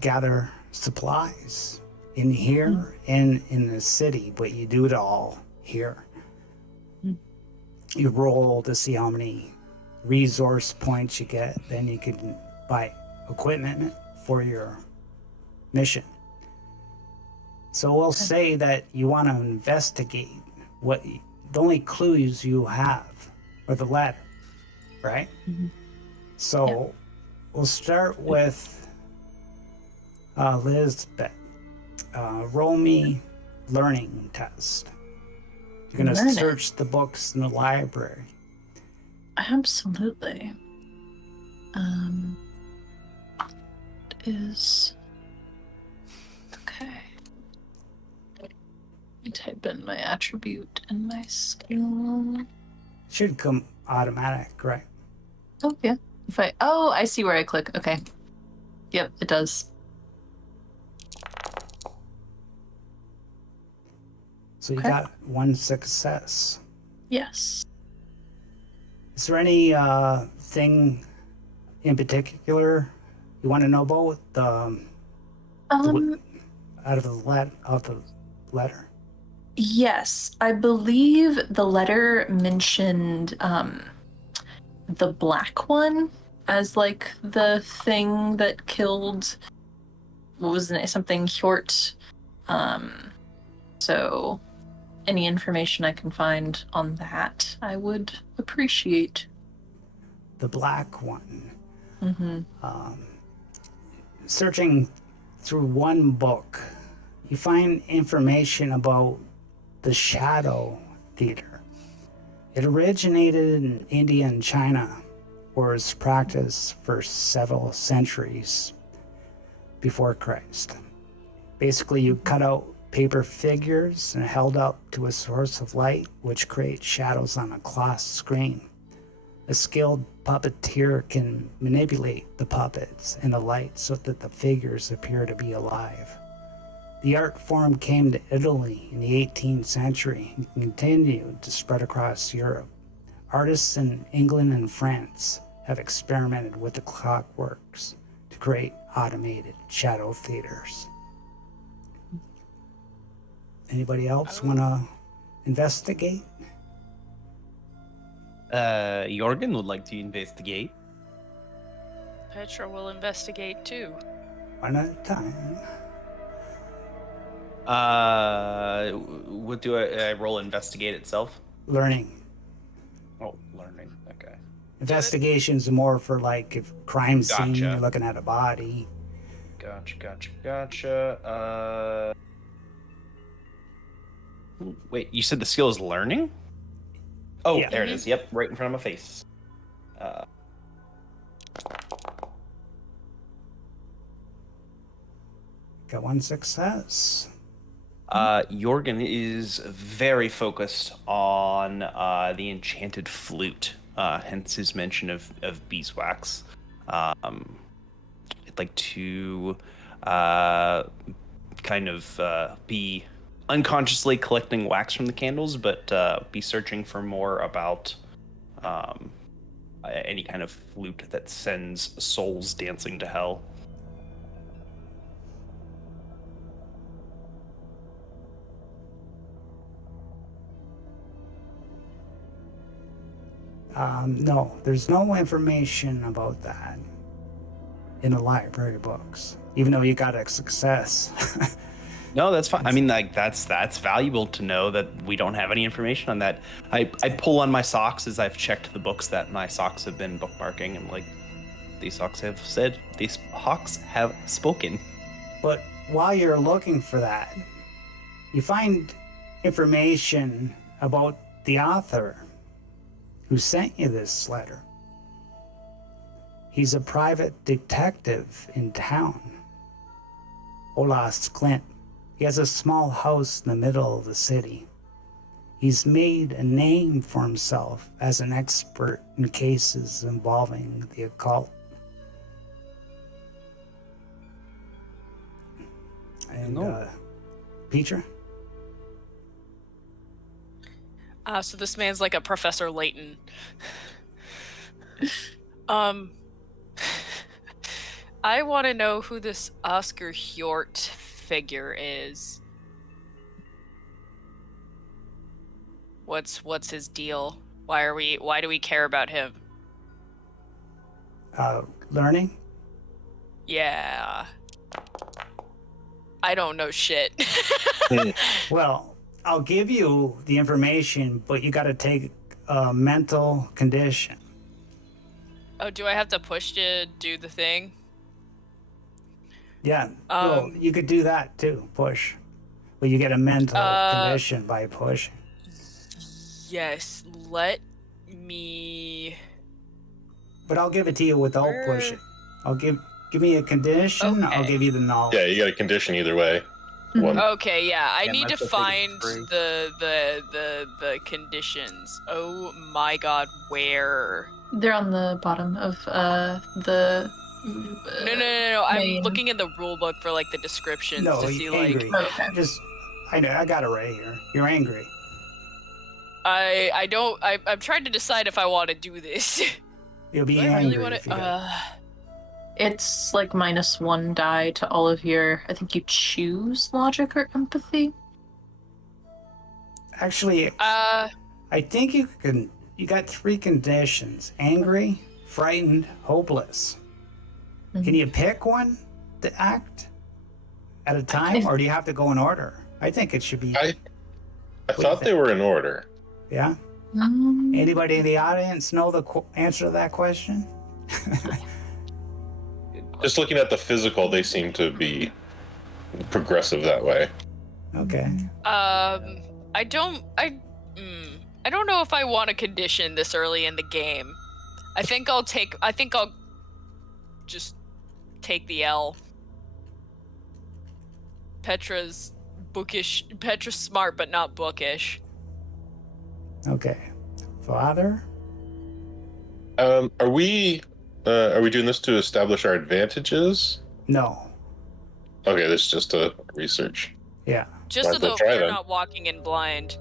gather supplies in here and in the city, but you do it all here. You roll to see how many resource points you get, then you can buy equipment for your mission. So we'll say that you want to investigate the only clues you have are the letter, right? So we'll start with Lisbeth. Roll me learning test. You're going to Learning. search the books in the library. Absolutely. Is okay. Let me type in my attribute and my skill. Should come automatic, right? Oh yeah. I see where I click. Okay. Yep, it does. So you Okay. got one success. Yes. Is there any thing in particular you want to know about out of the letter? Yes, I believe the letter mentioned the black one as like the thing that killed. What was the name? Something Hjort. So any information I can find on that, I would appreciate. The black one. Mm-hmm. Searching through one book, you find information about the Shadow Theater. It originated in India and China, where it's practiced for several centuries before Christ. Basically, you cut out paper figures and held up to a source of light, which creates shadows on a cloth screen. A skilled puppeteer can manipulate the puppets and the light so that the figures appear to be alive. The art form came to Italy in the 18th century and continued to spread across Europe. Artists in England and France have experimented with the clockworks to create automated shadow theaters. Anybody else want to investigate? Jorgen would like to investigate. Petra will investigate too. One at a time. What do I roll? Investigate itself. Learning. Oh, learning. Okay. Investigation's more for like if crime scene, Gotcha. you're looking at a body. Gotcha. Wait, you said the skill is learning? Oh, Yeah. there it is. Yep, right in front of my face. Got one success. Jorgen is very focused on the enchanted flute, hence his mention of beeswax. I'd like to kind of be unconsciously collecting wax from the candles, but be searching for more about any kind of flute that sends souls dancing to hell. No, there's no information about that in the library books, even though you got a success. No, that's fine. I mean, like that's valuable to know that we don't have any information on that. I pull on my socks as I've checked the books that my socks have been bookmarking, and like these socks have said, these hawks have spoken. But while you're looking for that, you find information about the author who sent you this letter. He's a private detective in town. Olas Clint. He has a small house in the middle of the city. He's made a name for himself as an expert in cases involving the occult. And, Petra? So this man's like a Professor Layton. I want to know who this Oscar Hjort figure is. What's his deal? Why do we care about him? Learning? Yeah. I don't know shit. Well, I'll give you the information, but you got to take a mental condition. Oh, do I have to push to do the thing? Yeah, well, you could do that too, push. But you get a mental condition by pushing. Yes, let me... But I'll give it to you without pushing. I'll give me a condition, Okay. I'll give you the knowledge. Yeah, you got a condition either way. One. Okay, yeah, I Yeah, need to that's find free. the conditions. Oh my god, where? They're on the bottom of the. No. I'm main- looking in the rule book for like the descriptions No, to see you're angry. like Okay. I know, I got it right here. You're angry. I'm trying to decide if I want to do this. You'll be Do I angry really want if you get to? It's like -1 die to all of your. I think you choose logic or empathy. Actually, I think you got 3 conditions: angry, frightened, hopeless. Mhm. Can you pick one to act at a time, or do you have to go in order? I think it should be. I do you thought they think? were in order. Yeah. Anybody in the audience know the answer to that question? Just looking at the physical, they seem to be progressive that way. Okay. I don't know if I want a condition this early in the game. I think I'll just take the L. Petra's bookish. Petra's smart, but not bookish. Okay. Father? Are we doing this to establish our advantages? No. Okay, this is just a research. Yeah. Just so Might as well that try we're then. not walking in blind.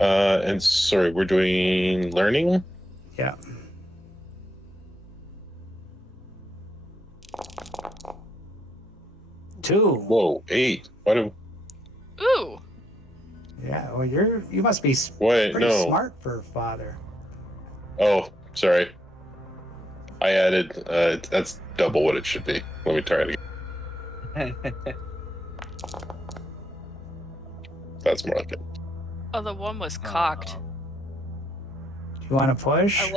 And sorry, we're doing learning? Yeah. Two. Whoa, 8. What? Ooh. Yeah, well, you must be Wait, pretty no. smart for a father. Oh, sorry. I added, that's double what it should be. Let me try it again. That's more like it. Oh, the one was cocked. You want to push?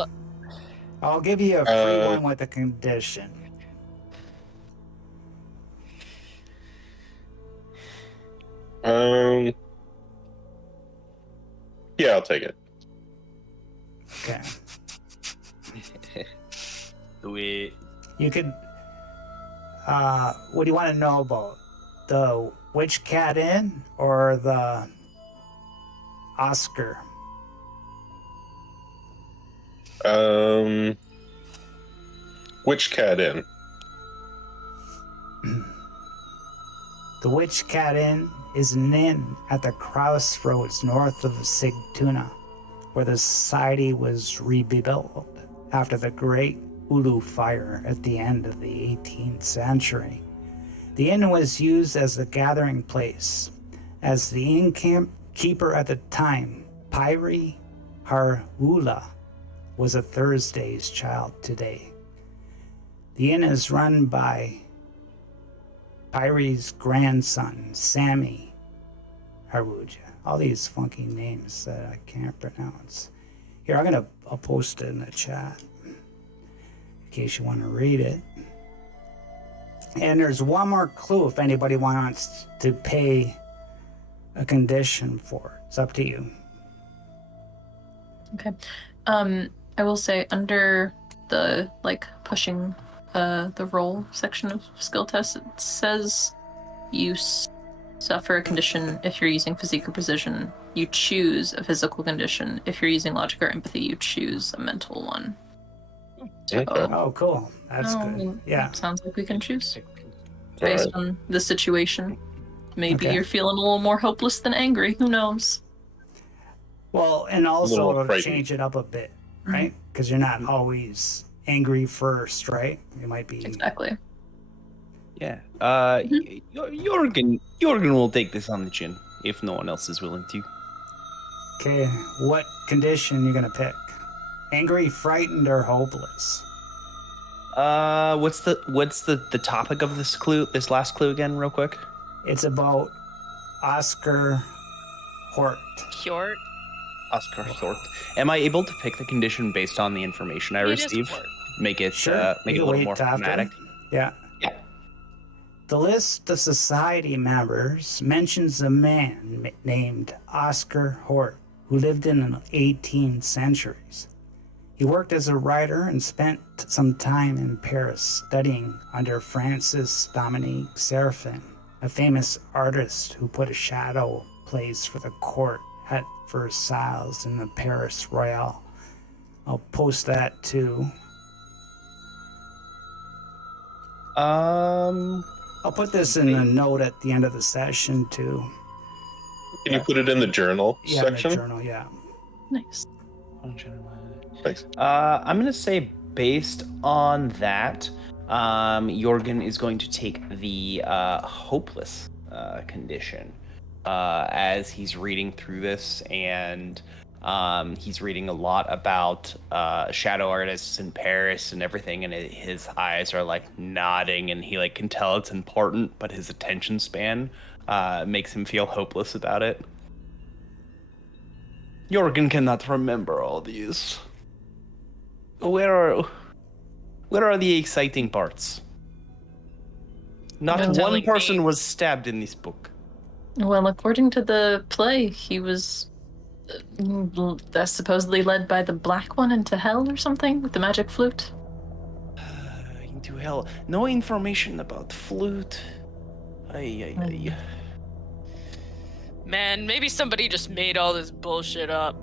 I'll give you a free one with a condition. Yeah, I'll take it. Okay. We You could. What do you want to know about? The Witch Cat Inn or the Oscar? Which cat in? The Witch Cat Inn is an inn at the crossroads north of Sigtuna, where the society was rebuilt after the Great Ulu Fire at the end of the 18th century. The inn was used as a gathering place, as the innkeeper at the time, Pyri Harula, was a Thursday's child today. The inn is run by Pyri's grandson, Sammy Haruja. All these funky names that I can't pronounce. Here, I'll post it in the chat in case you want to read it. And there's one more clue if anybody wants to pay a condition for it. It's up to you. Okay. I will say under the pushing the roll section of skill tests, it says you suffer a condition if you're using physique or precision. You choose a physical condition. If you're using logic or empathy, you choose a mental one. Okay. Oh, cool. That's good. Yeah. Sounds like we can choose All based right. on the situation. Maybe Okay. you're feeling a little more hopeless than angry. Who knows? Well, and little also more frightened. change it up a bit, right? Because you're not always angry first, right? You might be. Exactly. Yeah. Jorgen will take this on the chin if no one else is willing to. Okay, what condition you gonna pick? Angry, frightened, or hopeless? What's the topic of this last clue again, real quick? It's about Oscar Hort. Hjort. Oscar Hort. Am I able to pick the condition based on the information I It is receive? Hort. Make it Sure. make it You a little wait more after. thematic. Yeah. Yeah. The list of society members mentions a man named Oscar Hort who lived in the 18th centuries. He worked as a writer and spent some time in Paris studying under Francis Dominique Serafin, a famous artist who put a shadow place for the court at Versailles in the Paris Royal. I'll post that too. I'll put this in the note at the end of the session too. Can you put it in the journal Yeah, section? in the journal, yeah. Nice. Thanks. I'm gonna say based on that, Jorgen is going to take the hopeless condition as he's reading through this, and he's reading a lot about shadow artists in Paris and everything, and his eyes are nodding, and he can tell it's important, but his attention span makes him feel hopeless about it. Jorgen cannot remember all these. Where are the exciting parts? Not You're one telling person me. was stabbed in this book. Well, according to the play, he was supposedly led by the Black One into hell or something with the magic flute. Into hell. No information about flute. Ay. Man, maybe somebody just made all this bullshit up.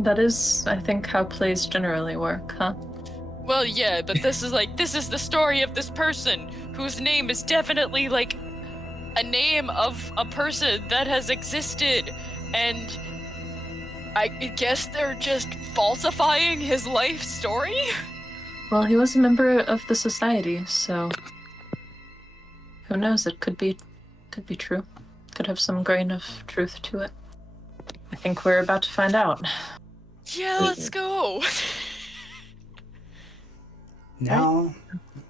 That is, I think, how plays generally work, huh? Well, yeah, but this is the story of this person whose name is definitely a name of a person that has existed, and I guess they're just falsifying his life story? Well, he was a member of the society, so who knows? It could be Could be true. Could have some grain of truth to it. I think we're about to find out. Yeah, let's go. Now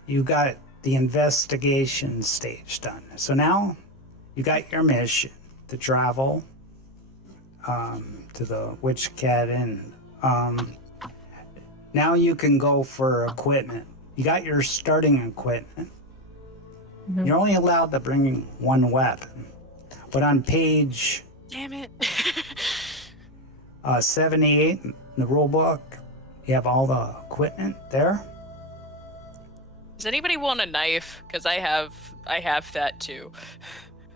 you got the investigation stage done. So now you got your mission to travel to the Witch Cat Inn. Now you can go for equipment. You got your starting equipment. Mhm. You're only allowed to bring one weapon. But on page Damn it. 78 in the rule book, you have all the equipment there. Does anybody want a knife? Because I have that too.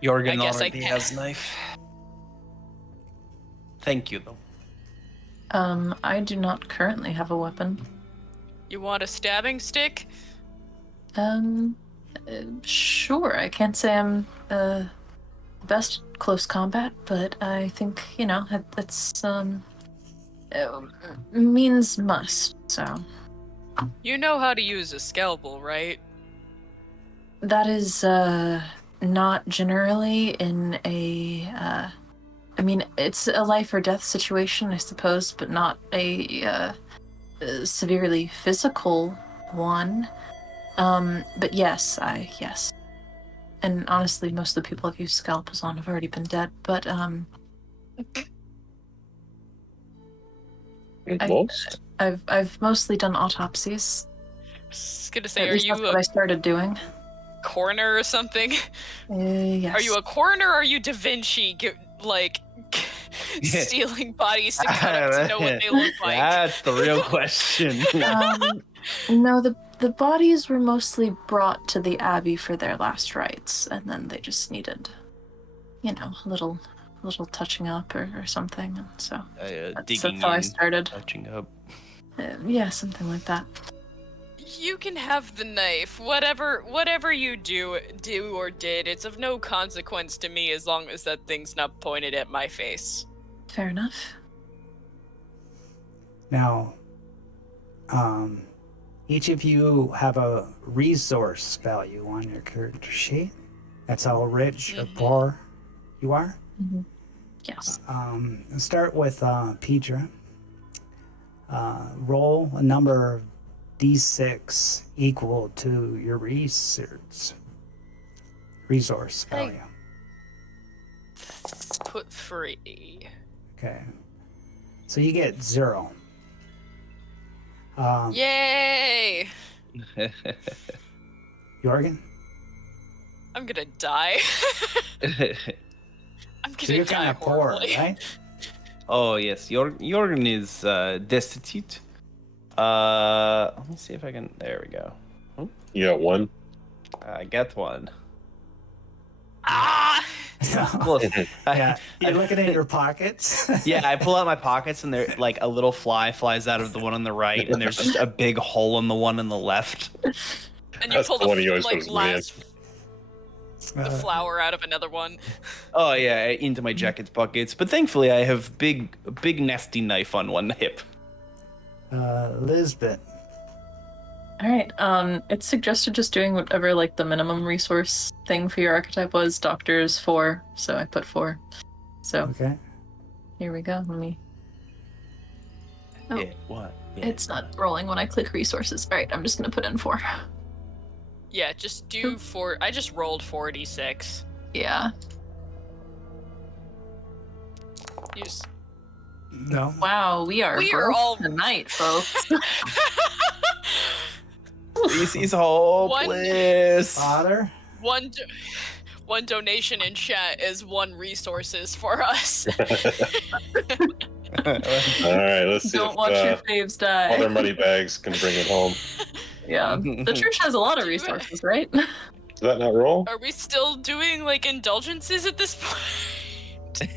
Jorgen I guess I already can. has knife. Thank you, though. I do not currently have a weapon. You want a stabbing stick? Sure. I can't say I'm best at close combat, but I think, that's means must, so. You know how to use a scalpel, right? That is not generally in a it's a life or death situation, I suppose, but not a severely physical one. But yes. And honestly, most of the people I've used scalpels on have already been dead, but Most? I've mostly done autopsies. Just gonna say, At are least you that's what I a started doing. coroner or something? Yes. Are you a coroner or are you Da Vinci, stealing bodies to cut up to know what they look like? That's the real question. No, the bodies were mostly brought to the abbey for their last rites, and then they just needed, a little touching up or something. And so that's how I started. Touching up. Yeah, something like that. You can have the knife. Whatever you do or did, it's of no consequence to me as long as that thing's not pointed at my face. Fair enough. Now, each of you have a resource value on your character sheet. That's how rich or poor you are. Mm-hmm. Yes. Let's start with Petra. Roll a number of d6 equal to your resource value. Put 3. Okay. So you get 0. Yay! Jorgen? I'm gonna die. I'm gonna So you're die kind of poor, horribly. right? Oh, yes. Jorgen is destitute. Let me see if I can. There we go. You got one? I get one. Ah! Well, Yeah, you're looking at your pockets. yeah, I pull out my pockets and there, like, a little fly flies out of the one on the right, and there's just a big hole in the one on the left. And you That's pull the one he the always puts last the Uh, flower out of another one. Oh yeah, into my jacket's pockets. But thankfully, I have a big nasty knife on one hip. Lisbeth. All right. It suggested just doing whatever the minimum resource thing for your archetype was. Doctors 4, so I put 4. So Okay. here we go. Let me. Oh. Yeah, what? Yeah. It's not rolling when I click resources. All right, I'm just gonna put in 4. Yeah, just do 4. I just rolled 4d6. Yeah. Use. No. Wow, we are broke all tonight, folks. He's hopeless. Father? One donation in chat is 1 resources for us. All right, let's see Don't if watch your faves die. other money bags can bring it home. Yeah, the church has a lot of resources, right? Does that not roll? Are we still doing indulgences at this point?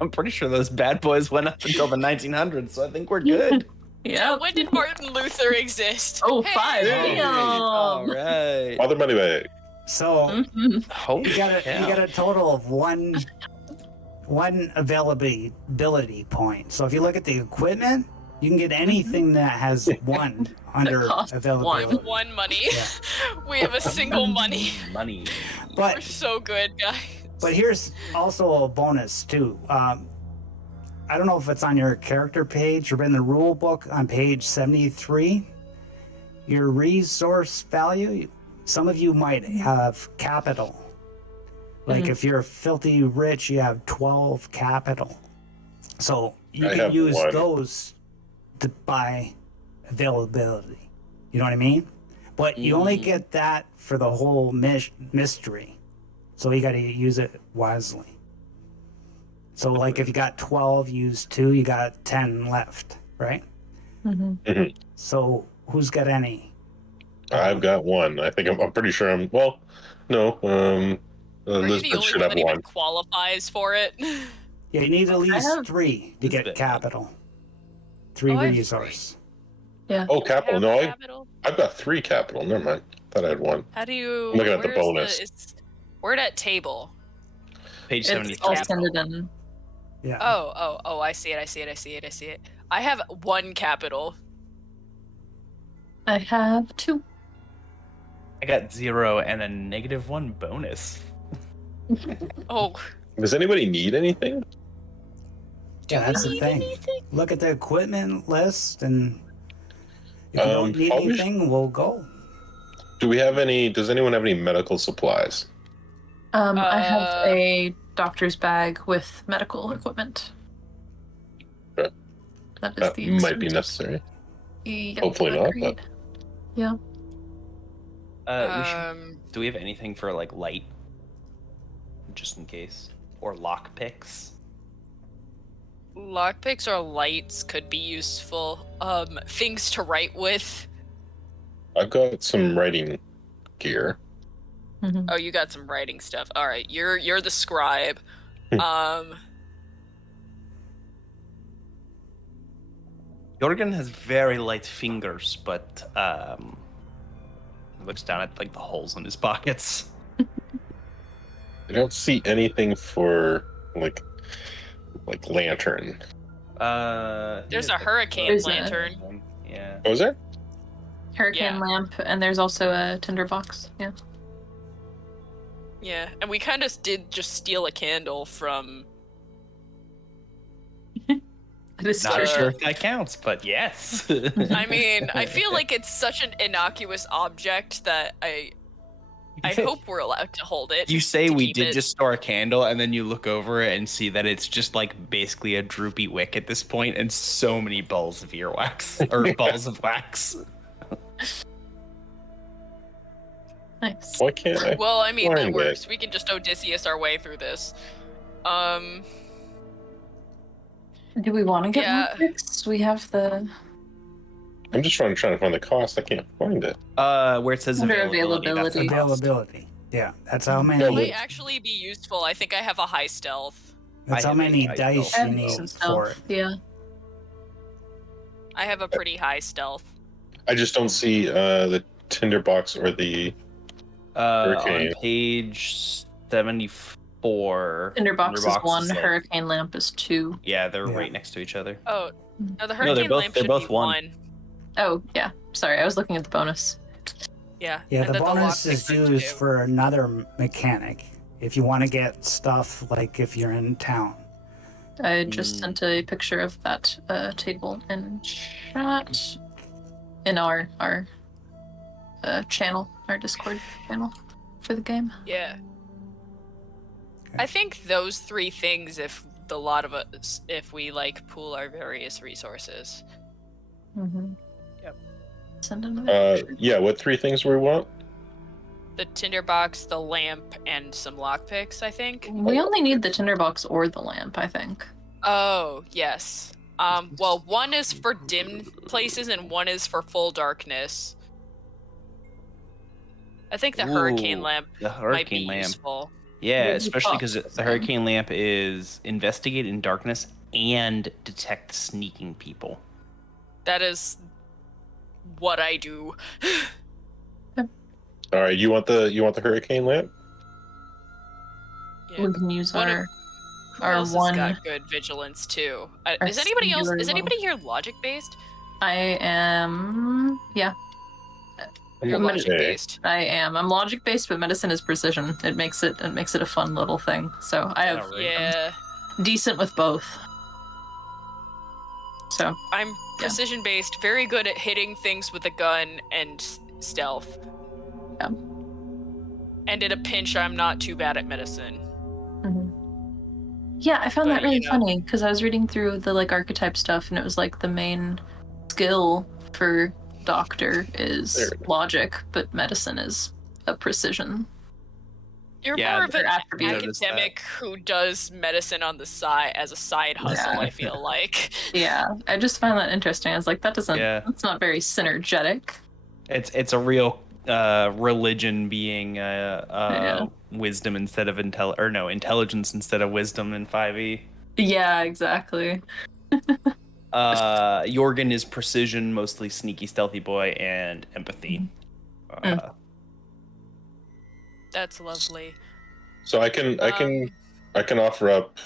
I'm pretty sure those bad boys went up until the 1900s, so I think we're good. Yeah. When did Martin Luther exist? Oh, Hey! 5. Damn. All right. Other money bag. So Mhm. Holy you got cow. a total of one availability point. So if you look at the equipment, You can get anything that has 1 under costs We availability. have 1 money. Yeah. We have a single money. Money. We're But so good, guys. but here's also a bonus too. I don't know if it's on your character page or in the rule book on page 73. Your resource value. Some of you might have capital. Like if you're filthy rich, you have 12 capital. So you I can have use 1. those to buy availability. You know what I mean? But you only get that for the whole mystery. So you got to use it wisely. So like if you got 12, use 2, you got 10 left, right? So who's got any? I've got 1. I think I'm pretty sure I'm. Well, no. Are you the Elizabeth only should one have that 1. even qualifies for it? Yeah, you need at least have 3 to get Lisbeth. capital. 3 Oh, I have resource. Oh, capital. No, Capital? I've got 3 capital. Never mind. Thought I had 1. How do you? I'm looking at the where's bonus. Where that table? Page It's 73. all sended in. Yeah. Oh! I see it. I have 1 capital. I have 2. I got 0 and a -1 bonus. Oh, Does anybody need anything? Yeah, that's the need thing. anything? Look at the equipment list, and if you don't need probably anything, we'll go. Do we have any? Does anyone have any medical supplies? I have a doctor's bag with medical equipment. Okay. That is That the might be extent. necessary. Yep, Hopefully not, agreed. but- Yeah. Do we have anything for like light, just in case, or lock picks? lockpicks or lights could be useful. Things to write with. I've got some writing gear. Oh, you got some writing stuff. All right, you're the scribe. Jorgen has very light fingers, but looks down at like the holes in his pockets. I don't see anything for like lantern. There's a hurricane There's a- lantern. Yeah. Oh, is there? Hurricane Yeah. lamp, and there's also a tinderbox. Yeah. Yeah, and we kind of did just steal a candle from. It is Not true. sure if that counts, but yes. I mean, I feel like it's such an innocuous object that I hope we're allowed to hold it. You say to we keep did it- just store a candle, and then you look over it and see that it's just like basically a droopy wick at this point, and so many balls of earwax or balls of wax. Nice. Why can't I? Well, I mean, that Find works. it. We can just Odysseus our way through this. Do we want to get Yeah. lockpicks? We have the I'm just trying to find the cost. I can't find it. Where it says Under availability. That's the availability. cost. Availability. Yeah, that's how It many. might actually be useful. I think I have a high stealth. That's I how have many a dice I you have need some for it. stuff. Yeah. I have a pretty high stealth. I just don't see the tinderbox or the. On Hurricane. page 74. Tinderbox is one. like- Hurricane lamp is 2. Yeah, they're Yeah. right next to each other. Oh, no, the they're hurricane both- lamp they're should both be one. 1. Oh yeah. Sorry, I was looking at the bonus. Yeah. Yeah, and the then bonus lockpicks is are used 2. for another mechanic. If you want to get stuff like if you're in town. I just sent a picture of that table in chat in our channel, our Discord channel for the game. Yeah. I think those 3 things, if the lot of us, if we like pool our various resources. Mm-hmm. Yep. Send another picture. Yeah, what 3 things do we want? The tinderbox, the lamp, and some lockpicks, I think. We only need the tinderbox or the lamp, I think. Oh, yes. Well, one is for dim places and one is for full darkness. I think the hurricane Ooh, lamp The might be hurricane lamp. useful. Yeah, Maybe especially because box. the hurricane lamp is investigate in darkness and detect sneaking people. That is what I do. All right, you want the hurricane lamp? Yeah. We can use What our Who our else one. has got good vigilance too? our Is anybody else? singular Is one. anybody here logic based? I am. Yeah, You're Medi- logic based. I am. I'm logic based, but medicine is precision. It makes it a fun little thing. So I have right. Yeah, decent with both. So I'm precision based. Very good at hitting things with a gun and stealth. Yeah. And in a pinch, I'm not too bad at medicine. yeah, I found But, that really you know. funny because I was reading through the like archetype stuff, and it was like the main skill for doctor is logic, but medicine is a precision. You're Yeah, more of an their attribute. academic who does medicine on the side as a side hustle. Yeah. I feel like. Yeah, I just find that interesting. I was like, that's not very synergetic. It's a real religion being wisdom instead of intelligence instead of wisdom in 5e. Yeah, exactly. Jorgen is precision, mostly sneaky, stealthy boy, and empathy. That's lovely. So I can offer up.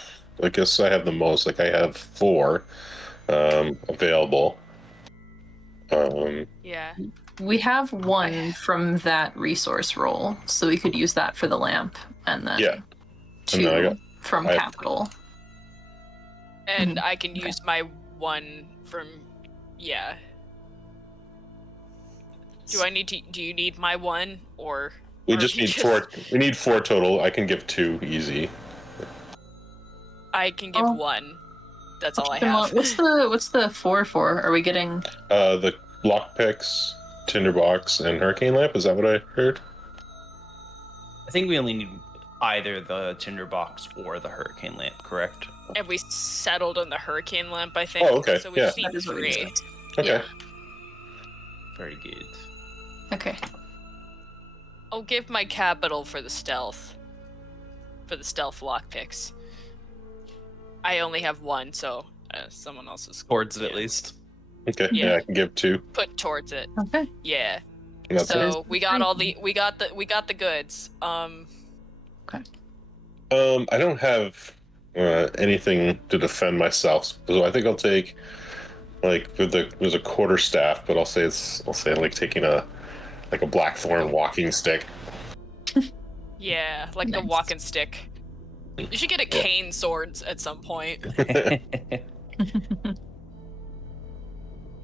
I guess I have the most. Like I have 4 available. Yeah. We have 1 from that resource roll, so we could use that for the lamp, and then 2 And then from capital. And I can use my 1 from. Yeah. Do you need my 1 or? We just need 4. We need 4 total. I can give 2 easy. I can give 1. That's all I have. What's the 4 for? Are we getting The lockpicks, tinderbox, and hurricane lamp. Is that what I heard? I think we only need either the tinderbox or the hurricane lamp, correct? And we settled on the hurricane lamp, I think. Oh, okay, So we yeah. just need That is what we 3. need. Okay. Yeah. Very good. Okay. I'll give my capital for the stealth. For the stealth lockpicks. I only have 1, so someone else's Towards it at least. Okay. Yeah. Yeah, I can give 2. put towards it. Okay. Yeah. And that's it. So we got the goods. I don't have anything to defend myself, so I think I'll take there's a quarterstaff, but I'll say like taking a blackthorn walking stick. Yeah, like the Nice. walking stick. You should get a cane swords at some point.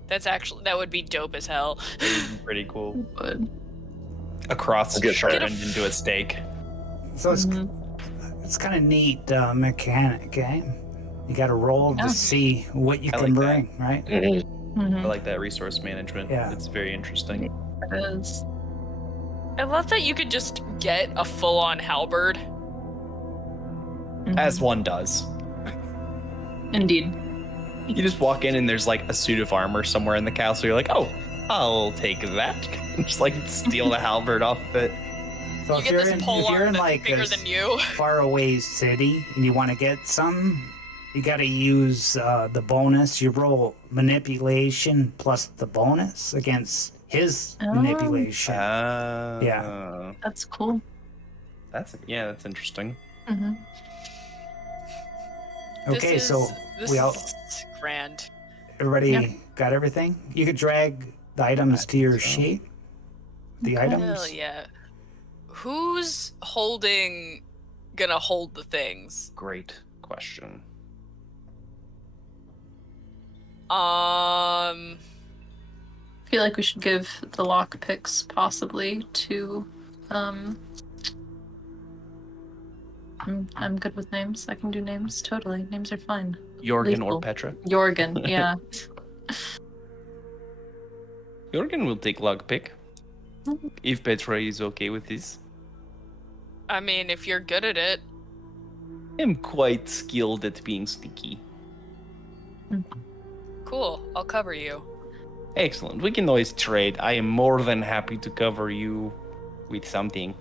That would be dope as hell. Pretty cool. Good. A cross I'll get sharpened that. into a stake. So it's kind of neat mechanic, eh? You got to roll Yeah. to see what you I can like that. bring, right? I like that resource management. Yeah. It's very interesting. It is. I love that you could just get a full-on halberd. As one does. Indeed. You just walk in and there's like a suit of armor somewhere in the castle. You're like, oh, I'll take that. Just like steal the halberd off it. So You if get you're this in, pole if you're arm in that's like bigger a than you. faraway city and you want to get some, you got to use the bonus. You roll manipulation plus the bonus against his manipulation. Yeah. That's cool. That's interesting. Okay, this so is we all grand. everybody Yeah. got everything. You could drag the items to your sheet. The items. Hell yeah. Who's gonna hold the things? Great question. I feel like we should give the lock picks possibly to I'm good with names. I can do names totally. Names are fine. Jorgen or Lethal. Petra? Jorgen, yeah. Jorgen will take lockpick. If Petra is okay with this. I mean, if you're good at it. I'm quite skilled at being sneaky. Cool, I'll cover you. Excellent. We can always trade. I am more than happy to cover you with something.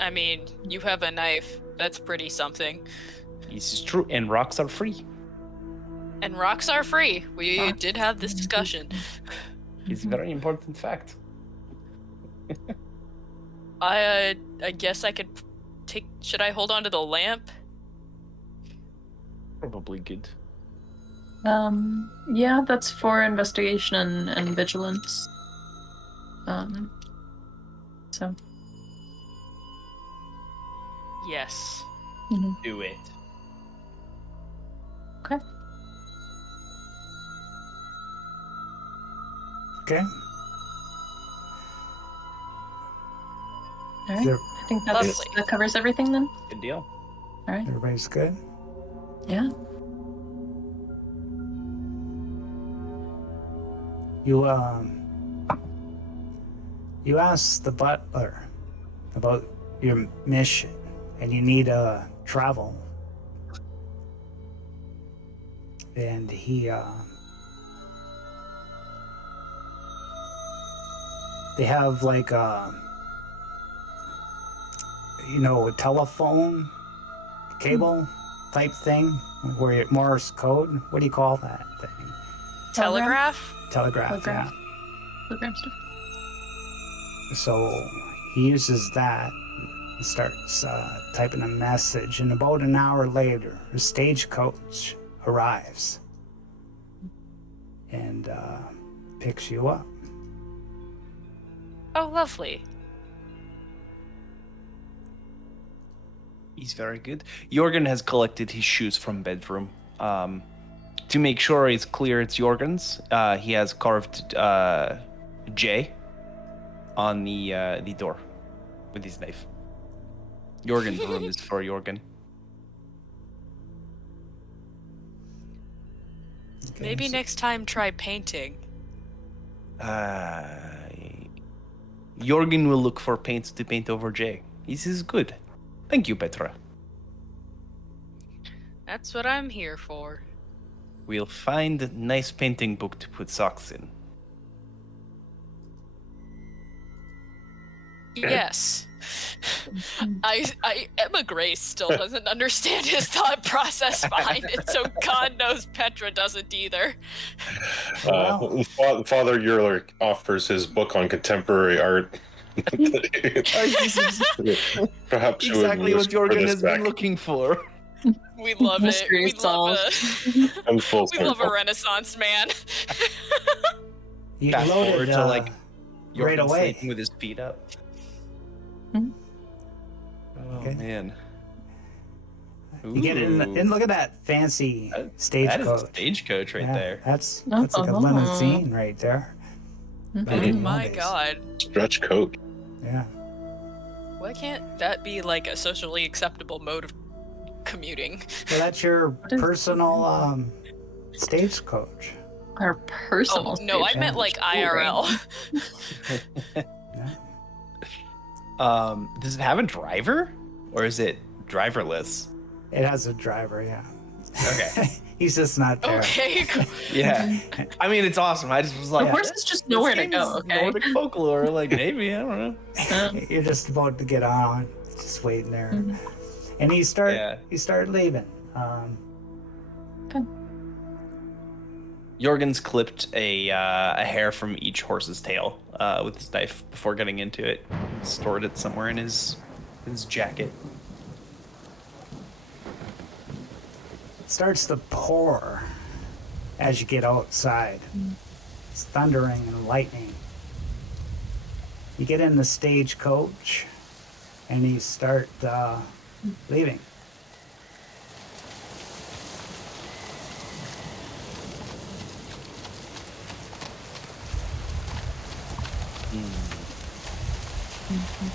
I mean, you have a knife. That's pretty something. This is true, and rocks are free. And rocks are free. We did have this discussion. It's a very important fact. I guess I could should I hold on to the lamp? Probably good. Yeah, that's for investigation and vigilance. So. Yes. Mhm. Do it. Okay. Okay. All right. There- I think Lovely. that covers everything then. Good deal. All right. Everybody's good? Yeah. You asked the butler about your mission, and you need travel. And he they have like a telephone cable type thing where it Morse code. What do you call that thing? Telegraph? Telegraph. Telegraph. Yeah. Program stuff. So he uses that and starts typing a message, and about an hour later, a stagecoach arrives and picks you up. Oh, lovely. He's very good. Jorgen has collected his shoes from bedroom. To make sure it's clear it's Jorgen's, he has carved J on the door with his knife. Jorgen's room is for Jorgen. Okay, Maybe so- next time try painting. Jorgen will look for paints to paint over J. This is good. Thank you, Petra. That's what I'm here for. We'll find a nice painting book to put socks in. Yes. Emma Grace still doesn't understand his thought process behind it, so God knows Petra doesn't either. Father Yerler offers his book on contemporary art. Perhaps you would Exactly what refer Jorgen this has back. been looking for. We love it. Mystery We love solved. it. I'm full We love a circle. Renaissance man. You Fast loaded forward to, like, right Jorgen away. sleeping with his feet up. Hmm. Oh Okay. man. You get in, Ooh. and look at that fancy That is a stagecoach. stagecoach right Yeah, there. That's like a limousine right there. Mhm. Back Oh in the my old days. God. Stretch coat. Yeah. Why can't that be like a socially acceptable mode of commuting? So that's your is- personal stagecoach. Our personal. Oh, no, I stage meant like IRL. Yeah. Does it have a driver, or is it driverless? It has a driver, yeah. Okay. He's just not there. Okay. Yeah. I mean, it's awesome. I just was The like, horse is just this nowhere to game go. is Okay. Nordic folklore, like maybe I don't know. You're just about to get on, just waiting there, Mhm. and he start leaving. Jorgen's clipped a hair from each horse's tail with his knife before getting into it. Stored it somewhere in his jacket. Starts to pour as you get outside. It's thundering and lightning. You get in the stagecoach, and you start leaving.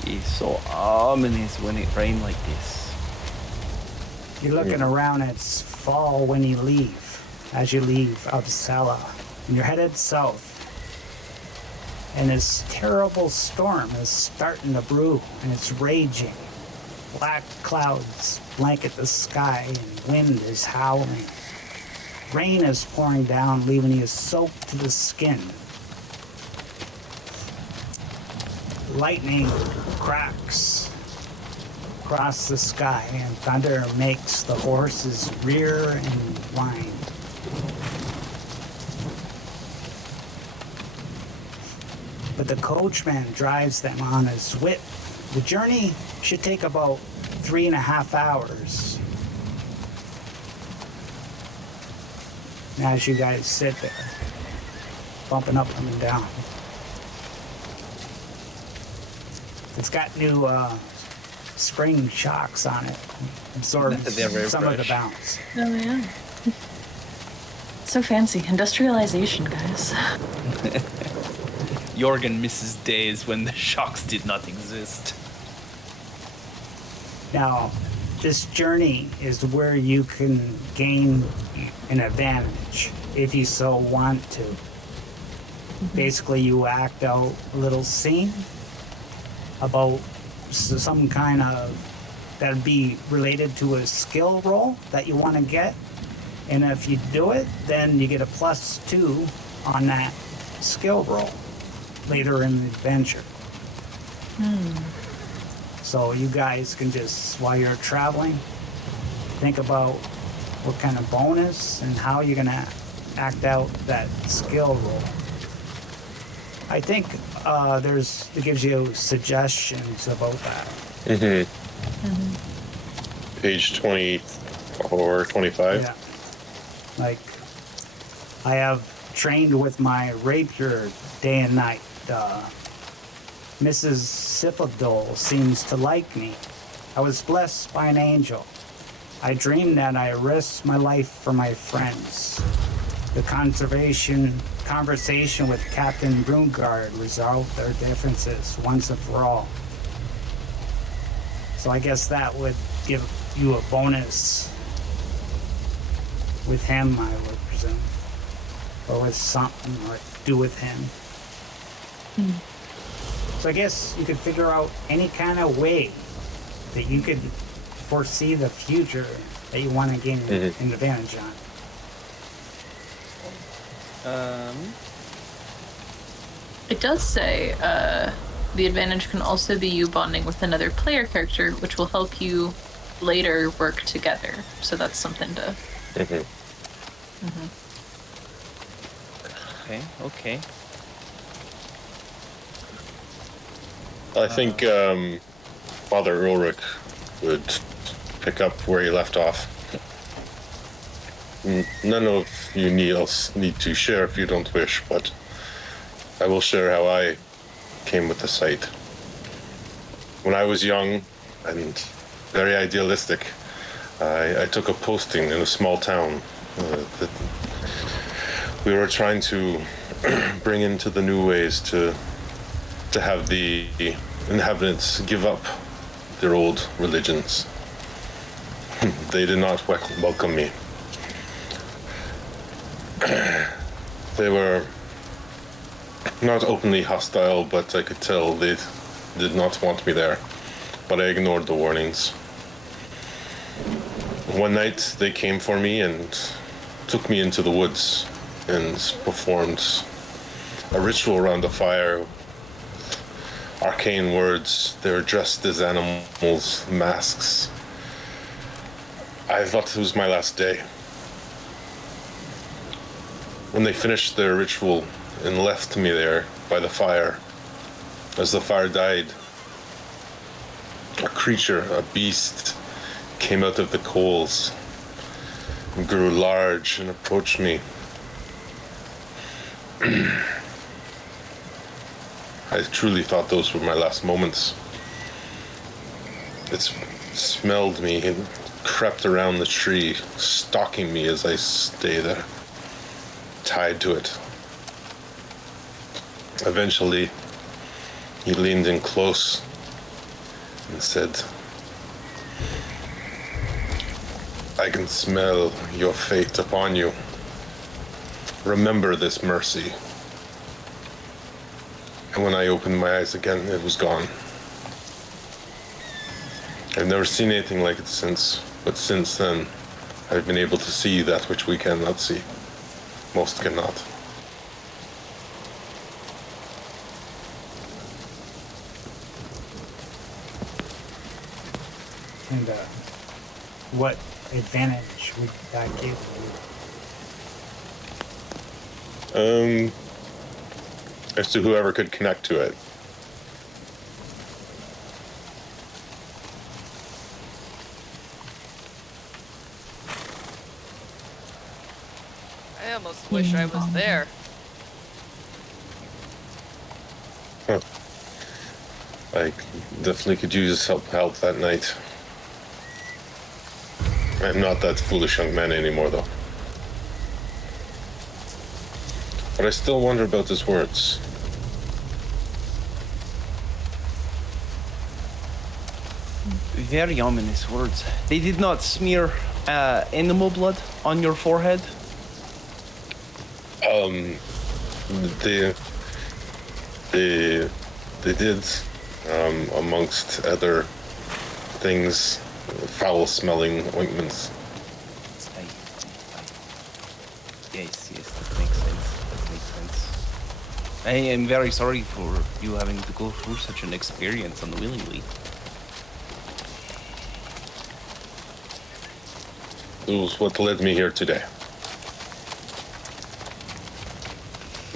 It's so ominous when it rains like this. You're looking around, it's fall when you leave, as you leave Uppsala, and you're headed south. And this terrible storm is starting to brew, and it's raging. Black clouds blanket the sky, and wind is howling. Rain is pouring down, leaving you soaked to the skin. Lightning cracks across the sky, and thunder makes the horses rear and whine. But the coachman drives them on his whip. The journey should take about 3.5 hours. And as you guys sit there, bumping up and down. It's got new spring shocks on it, absorbing They're very some of the fresh. bounce. Oh yeah. So fancy. Industrialization, guys. Jorgen misses days when the shocks did not exist. Now, this journey is where you can gain an advantage if you so want to. Basically, you act out a little scene about some kind of that'd be related to a skill roll that you want to get. And if you do it, then you get a +2 on that skill roll later in the adventure. So you guys can just, while you're traveling, think about what kind of bonus and how you're gonna act out that skill roll. I think it gives you suggestions about that. Page 20 or 25. Yeah. Like, I have trained with my rapier day and night. Mrs. Sifadol seems to like me. I was blessed by an angel. I dreamed that I risked my life for my friends. The conversation with Captain Broomguard resolved their differences once and for all. So I guess that would give you a bonus with him, I would presume. Or with something or do with him. So I guess you could figure out any kind of way that you could foresee the future that you want to gain an advantage on. It does say the advantage can also be you bonding with another player character, which will help you later work together. So that's something to. Okay. I think Father Ulrich would pick up where he left off. None of you need to share if you don't wish, but I will share how I came with the site. When I was young and very idealistic, I took a posting in a small town that we were trying to bring into the new ways to have the inhabitants give up their old religions. They did not welcome me. They were not openly hostile, but I could tell they did not want me there. But I ignored the warnings. One night they came for me and took me into the woods and performed a ritual around the fire. Arcane words. They were dressed as animals, masks. I thought it was my last day. When they finished their ritual and left me there by the fire, as the fire died, a creature, a beast, came out of the coals and grew large and approached me. I truly thought those were my last moments. It smelled me and crept around the tree, stalking me as I stay there, tied to it. Eventually, he leaned in close and said, "I can smell your fate upon you. Remember this mercy." And when I opened my eyes again, it was gone. I've never seen anything like it since, but since then, I've been able to see that which we cannot see. Most cannot. And what advantage would that give you? As to whoever could connect to it. almost wish I was there. Huh. I definitely could use help that night. I'm not that foolish young man anymore, though. But I still wonder about his words. Very ominous words. They did not smear animal blood on your forehead? They did, amongst other things, foul-smelling ointments. Yes, that makes sense. I am very sorry for you having to go through such an experience unwillingly. It was what led me here today.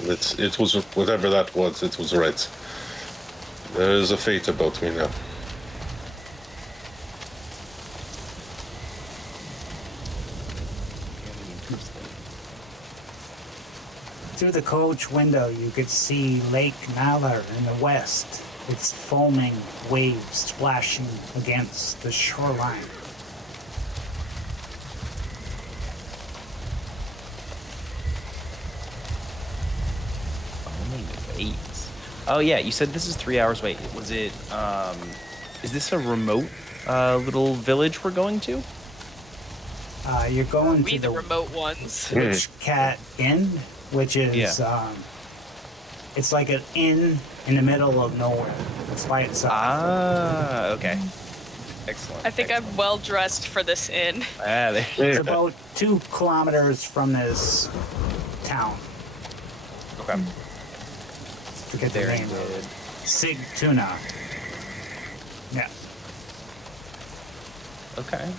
It was whatever that was. It was right. There is a fate about me now. Through the coach window, you could see Lake Nalar in the west, its foaming waves splashing against the shoreline. Waves. Oh yeah, you said this is 3 hours. Wait, was it? Is this a remote little village we're going to? You're going We to the remote ones. Witch Cat Inn, which is it's like an inn in the middle of nowhere. It's by itself. Ah, okay. Excellent. I think I'm well dressed for this inn. It's about 2 kilometers from this town. Okay. Forget the Very name. good. Sigtuna. Yeah. Okay.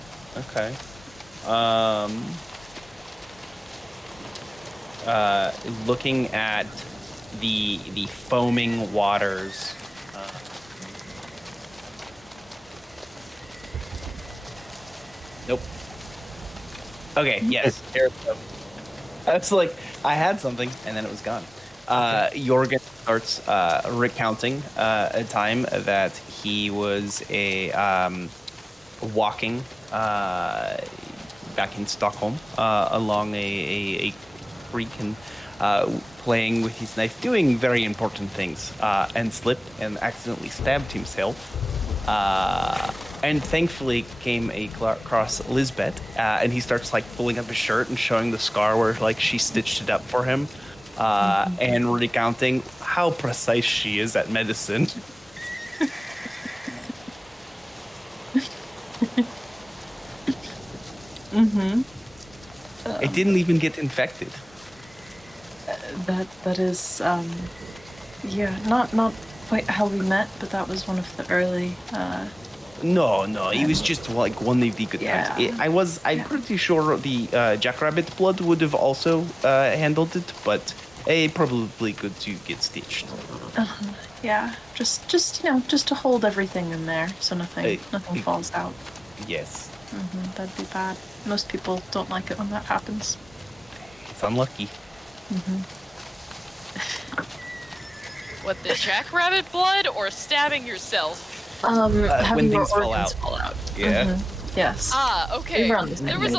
Looking at the foaming waters. Nope. Okay. Yes. There we go. That's like I had something and then it was gone. Jorgen starts recounting a time that he was walking back in Stockholm along a creek and playing with his knife, doing very important things, and slipped and accidentally stabbed himself. And thankfully came across Lisbeth, and he starts like pulling up his shirt and showing the scar where like she stitched it up for him, and recounting how precise she is at medicine. It didn't even get infected. That is, not quite how we met, but that was one of the early. No, he was just like one of the good times. I'm pretty sure the jackrabbit blood would have also handled it, but probably good to get stitched. Yeah, just to hold everything in there so nothing falls out. Yes. That'd be bad. Most people don't like it when that happens. It's unlucky. What, the jackrabbit blood or stabbing yourself? Having when your things organs fall out. Yeah. Yes. Okay. We were on the same There were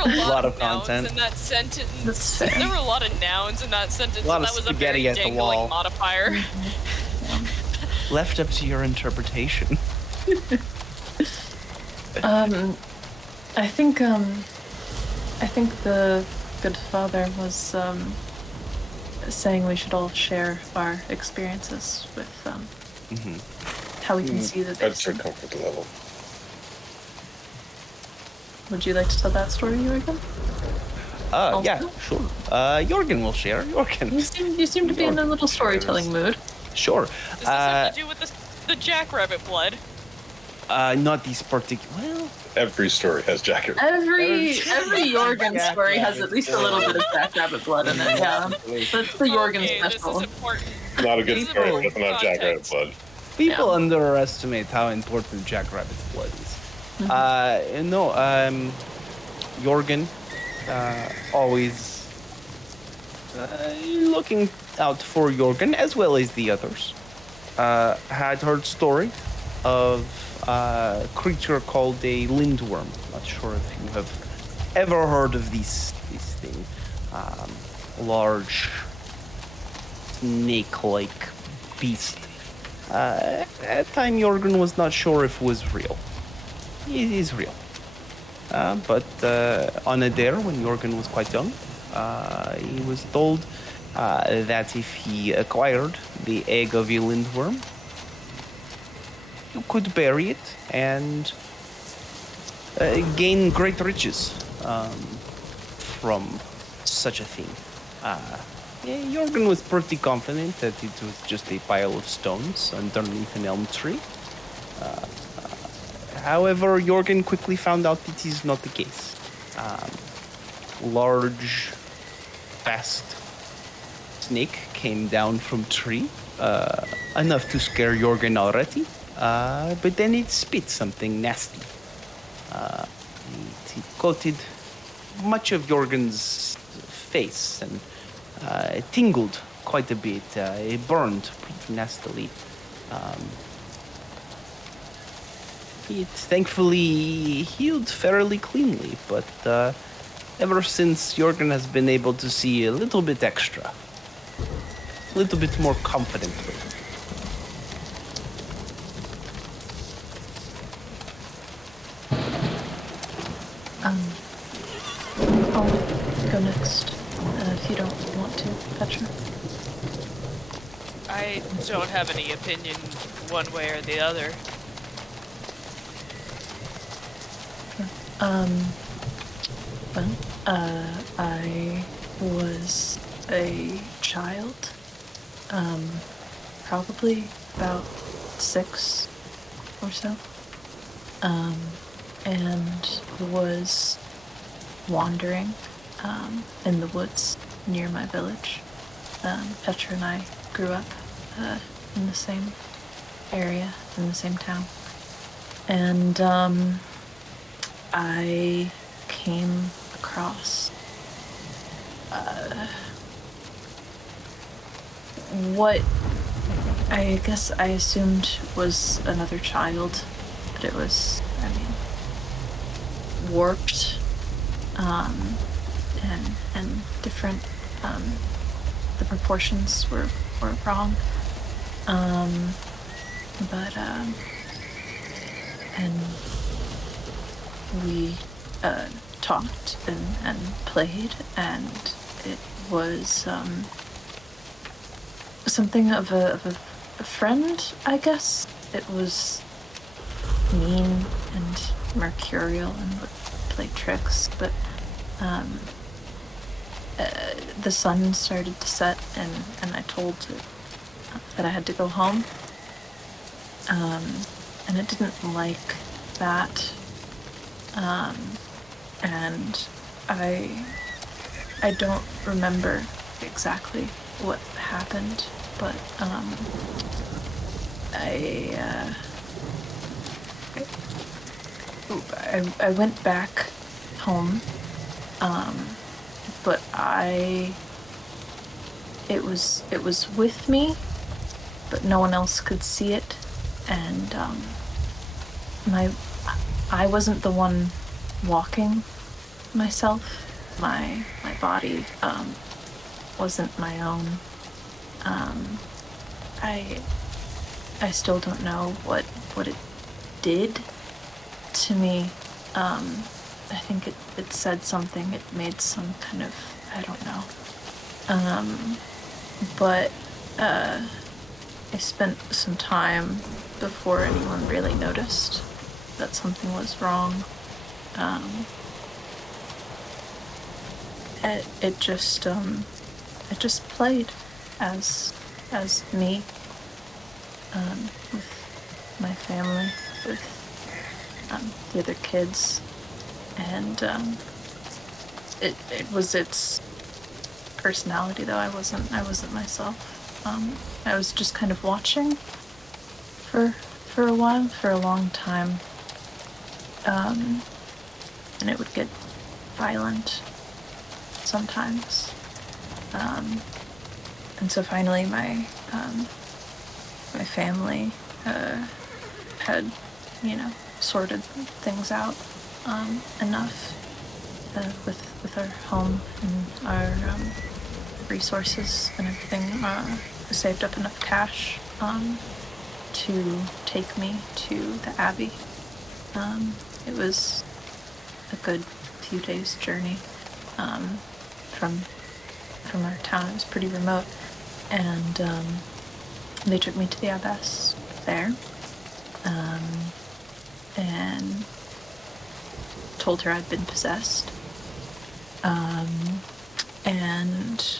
a page. lot of nouns content. in that sentence. That's fair. There were a lot of nouns in that sentence. A lot and of that was a spaghetti very at the dangling wall. modifier. Left up to your interpretation. I think the good father was saying we should all share our experiences with how we can see that. That's your comfort level. Would you like to tell that story, Jorgen? Yeah, sure. Jorgen will share. Jorgen. You seem to be in a little storytelling mood. Sure. Does this have to do with the jackrabbit blood? Not these particular. Well, Every story has jacket. Every Jorgen story has at least a little bit of jackrabbit blood in it. Yeah, that's the Jorgen special. This is important. Not a good These story. are Doesn't have jackrabbit context. blood. people underestimate how important jackrabbit blood is. Jorgen always looking out for Jorgen as well as the others. Had heard story of a creature called a lindworm. Not sure if you have ever heard of this thing. Large snake-like beast. At the time, Jorgen was not sure if it was real. It is real. But on a dare, when Jorgen was quite young, he was told that if he acquired the egg of a lindworm, you could bury it and gain great riches from such a thing. Jorgen was pretty confident that it was just a pile of stones underneath an elm tree. However, Jorgen quickly found out that is not the case. Large, fast snake came down from tree, enough to scare Jorgen already, but then it spit something nasty. It coated much of Jorgen's face and it tingled quite a bit. It burned pretty nastily. It thankfully healed fairly cleanly, but ever since Jorgen has been able to see a little bit extra, a little bit more confidently. I'll go next, if you don't want to, Petra. I don't have any opinion one way or the other. I was a child, probably about 6 or so, and was wandering, in the woods near my village. Petra and I grew up, in the same area, in the same town, and, I came across what I guess I assumed was another child, but it was, warped, and different. The proportions were wrong, but and we talked and played, and it was something of a friend, I guess. It was mean and mercurial and would play tricks, but the sun started to set, and I told it that I had to go home, and it didn't like that. And I don't remember exactly what happened, but I went back home, but it was with me, but no one else could see it, and I wasn't the one walking myself. My body wasn't my own. I still don't know what it did to me. I think it said something. It made some kind of, I don't know. But I spent some time before anyone really noticed that something was wrong. It just played as me, with my family, with the other kids, and it was its personality, though I wasn't myself. I was just kind of watching for a while, for a long time. And it would get violent sometimes. And so finally my family had, sorted things out enough with our home and our resources and everything, saved up enough cash to take me to the Abbey. It was a good few days' journey from our town. It was pretty remote, and they took me to the abbess there, and told her I'd been possessed. And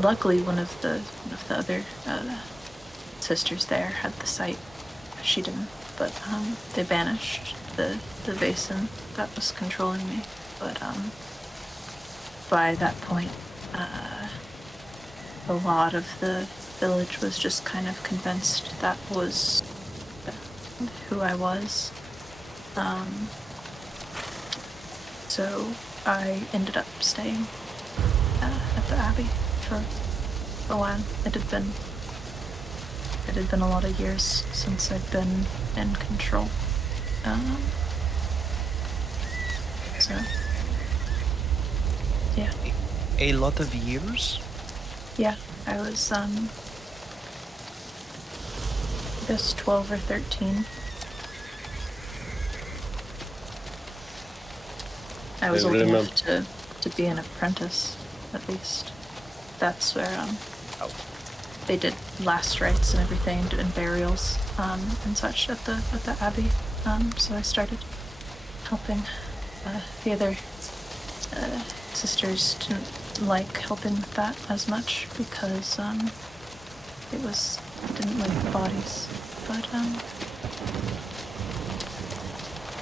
luckily, one of the other sisters there had the sight. She didn't, but they banished the Vaesen that was controlling me. But by that point, a lot of the village was just kind of convinced that was who I was. So I ended up staying at the Abbey for a while. It had been a lot of years since I'd been in control. So yeah. A lot of years? Yeah, I was I guess 12 or 13. I was old enough to be an apprentice, at least. That's where they did last rites and everything, and burials and such at the Abbey. So I started helping. The other sisters didn't like helping with that as much because they didn't like the bodies. But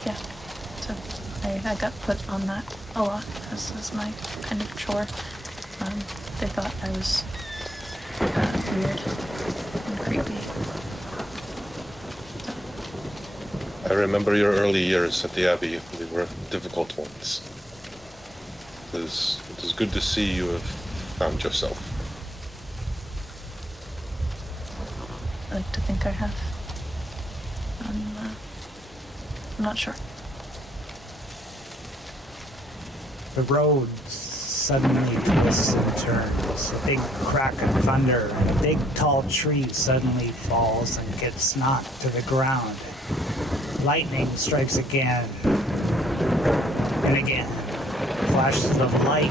yeah. So I got put on that a lot as my kind of chore. They thought I was weird and creepy. I remember your early years at the Abbey. They were difficult ones. It is good to see you have found yourself. I like to think I have. I'm not sure. The road suddenly twists and turns. A big crack of thunder, and a big tall tree suddenly falls and gets knocked to the ground. Lightning strikes again and again. Flashes of light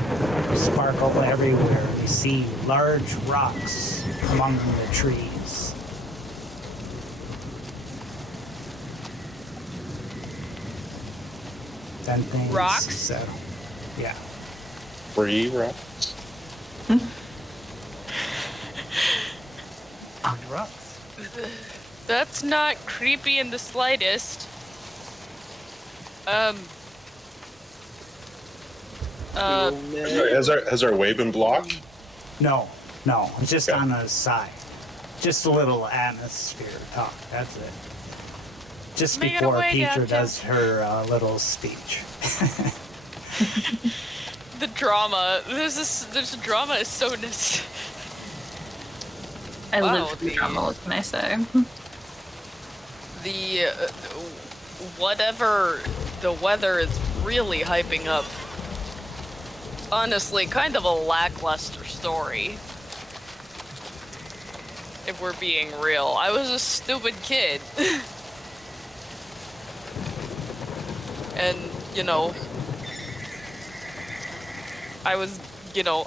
sparkle everywhere. You see large rocks among the trees. Then things Rocks? settle. Yeah. 3 rocks? Rocks. That's not creepy in the slightest. Has our way been blocked? No, it's just on the side. Just a little atmosphere talk, that's it. Just Make it before away, Petra Gotcha. does her little speech. The drama. This drama is so necessary. I Wow, live through drama, what can I say? The whatever the weather is really hyping up. Honestly, kind of a lackluster story. If we're being real, I was a stupid kid. And,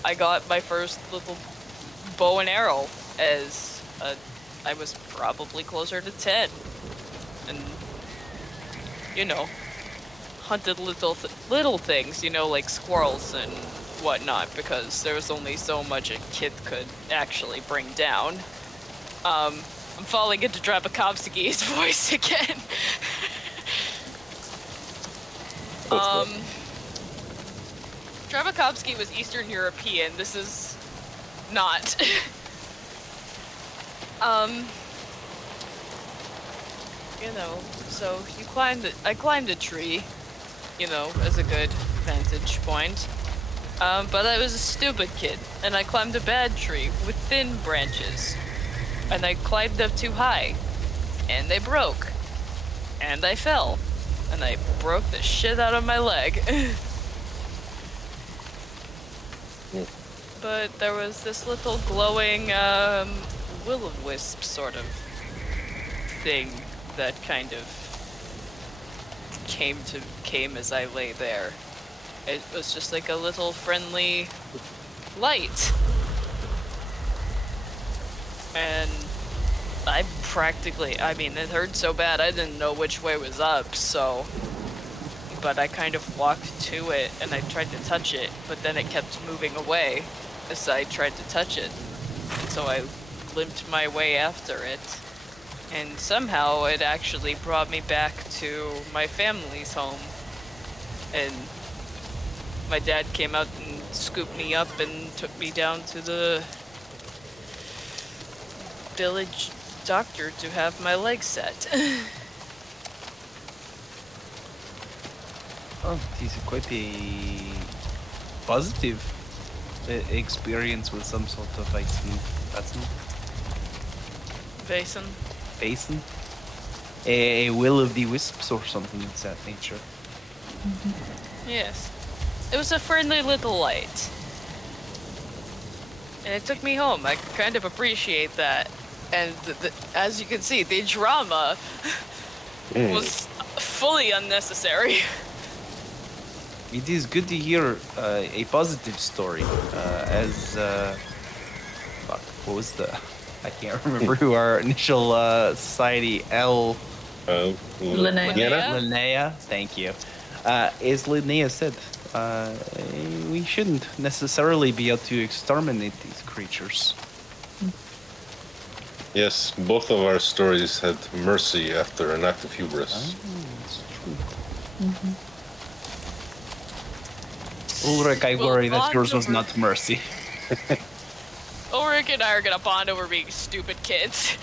I got my first little bow and arrow as I was probably closer to 10. And, hunted little things, like squirrels and whatnot, because there was only so much a kid could actually bring down. I'm falling into Drabakovsky's voice again. Drabakovsky was Eastern European. This is not. So I climbed a tree, as a good vantage point. But I was a stupid kid, and I climbed a bad tree with thin branches. And I climbed up too high, and they broke. And I fell, and I broke the shit out of my leg. But there was this little glowing, will-o-wisp sort of thing that kind of came as I lay there. It was just like a little friendly light. And I it hurt so bad I didn't know which way was up, so... But I kind of walked to it and I tried to touch it, but then it kept moving away as I tried to touch it. So I limped my way after it. And somehow it actually brought me back to my family's home. And my dad came out and scooped me up and took me down to the village doctor to have my leg set. Oh, it is quite a positive experience with some sort of Vaeson. Vaeson? A will of the wisps or something of that nature. Yes. It was a friendly little light. And it took me home. I kind of appreciate that. And as you can see, the drama was fully unnecessary. It is good to hear a positive story. What was I can't remember who our initial society, Linnea, thank you. As Linnea said, we shouldn't necessarily be able to exterminate these creatures. Yes, both of our stories had mercy after an act of hubris. That's true. Ulrich, I worry that yours was not mercy. Ulrich and I are gonna bond over being stupid kids.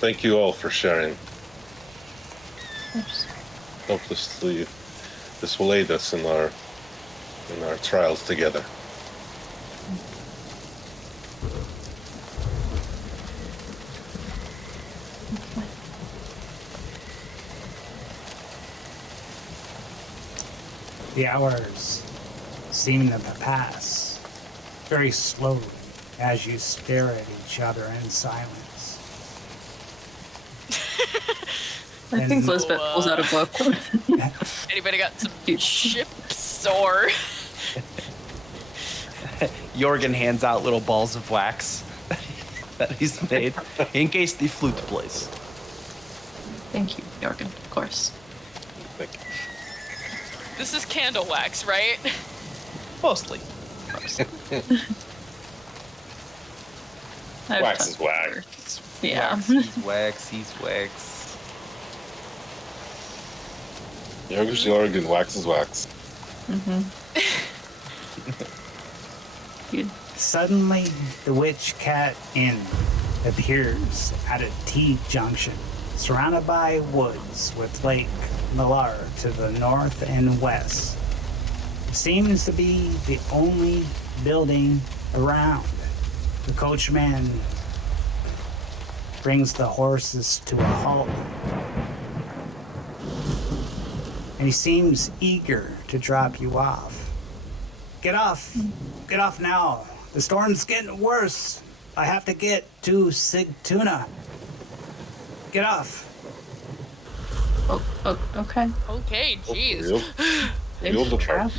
Thank you all for sharing. Oops. Hopelessly, this will aid us in our trials together. The hours seem to pass very slowly as you stare at each other in silence. I think Lisbeth pulls out a book. Anybody got some chips or... Jorgen hands out little balls of wax that he's made in case the flute plays. Thank you, Jorgen, of course. Thank you. This is candle wax, right? Mostly. Wax is wax. Yeah. Wax. Jorgen's Jorgen, wax is wax. Suddenly, the witch cat inn appears at a T-junction, surrounded by woods with Lake Millar to the north and west. It seems to be the only building around. The coachman brings the horses to a halt, and he seems eager to drop you off. Get off now. The storm's getting worse. I have to get to Sigtuna. Get off. Oh, okay. Okay, jeez. You'll depart.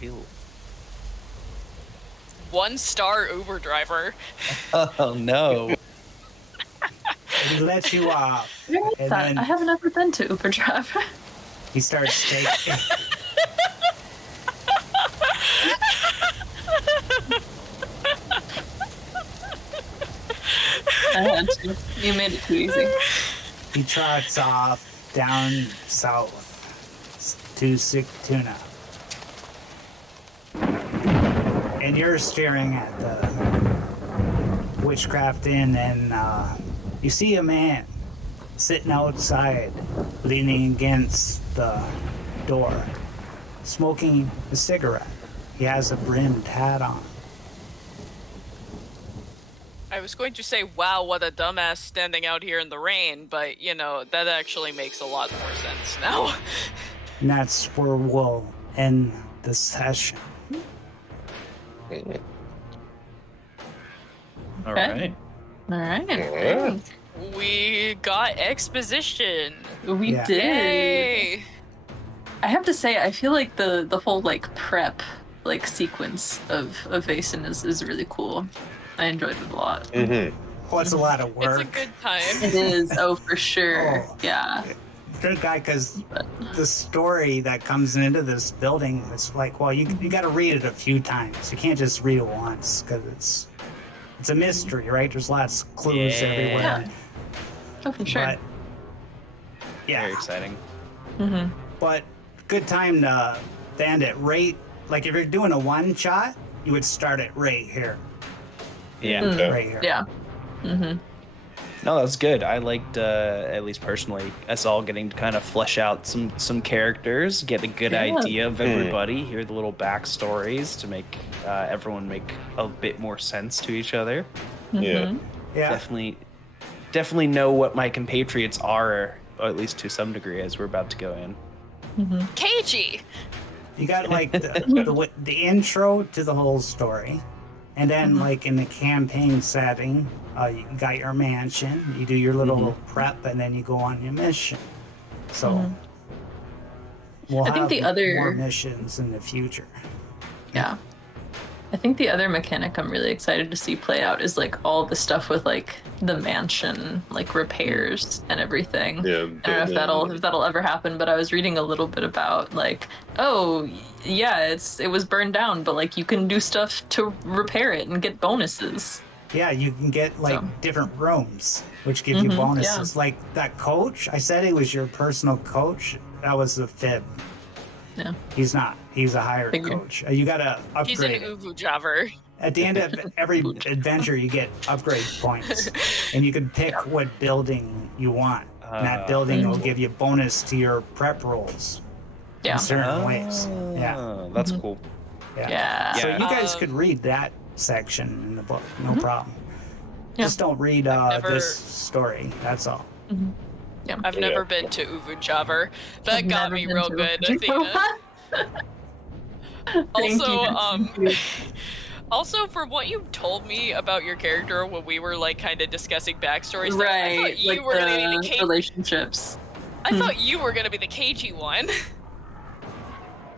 Cool. 1-star Uber driver. Oh no. He lets you off. And I then haven't ever been to Uber Driver. he starts taking... I had to. You made it too easy. He trots off down south to Sigtuna. And you're staring at the Witchcraft Inn, and you see a man sitting outside, leaning against the door, smoking a cigarette. He has a brimmed hat on. I was going to say, wow, what a dumbass standing out here in the rain, but, you know, that actually makes a lot more sense now. And that's where we'll end the session. All Okay. right. All right. Yeah. We got exposition. We Yeah. did. Yay! I have to say, I feel like the whole like prep like sequence of Vaesen is really cool. I enjoyed it a lot. Mm-hmm. Oh, it's a lot of work. It's a good time. It is. Oh, for sure. Oh. Yeah. Good guy, because the story that comes into this building is like, well, you got to read it a few times. You can't just read it once because it's a mystery, right? There's lots of clues Yeah. everywhere. Oh, for sure. But yeah, Very exciting. Mm-hmm. but good time to end it right. Like if you're doing a one shot, you would start it right here, Yeah. Mm. right here. Yeah. Mm-hmm. No, that's good. I liked, at least personally, us all getting to kind of flesh out some characters, get a good Yeah. idea of everybody, hear the little backstories to make everyone make a bit more sense to each other. Yeah. Yeah. Definitely know what my compatriots are, or at least to some degree, as we're about to go in. Mm-hmm. KG! You got like the intro to the whole story, and then like in the campaign setting, you got your mansion. You do your little prep, and then you go on your mission. So we'll I think have the other- more missions in the future. Yeah. I think the other mechanic I'm really excited to see play out is like all the stuff with like the mansion, like repairs and everything. Yeah. I don't know if that'll ever happen, but I was reading a little bit about like, oh yeah, it was burned down, but like you can do stuff to repair it and get bonuses. Yeah, you can get like So. different rooms, which give you Mhm, bonuses. Like that coach, I said he was your personal coach. That was a fib. Yeah. He's not. He's a hired Figured. coach. You gotta He's an upgrade. Uvu Jabber. At the end of every adventure, you get upgrade points, and you can pick what building you want. And that building will give you bonus to your prep rolls Yeah. in certain ways. Yeah, Ah, that's Mhm. cool. Yeah. So you guys Um, could read that section in the book, no Mhm. problem. Yeah. Just don't read never- this story. That's all. Mhm. Yeah. I've Yeah. never been to Uvu Jabber. That I've got never me been real to good, a- Athena. Thank Also, you. Thank you. Also, from what you told me about your character when we were like kind of discussing backstory stuff, I Right, thought you like were gonna be the the KG. relationships. I thought you were gonna be the KG one.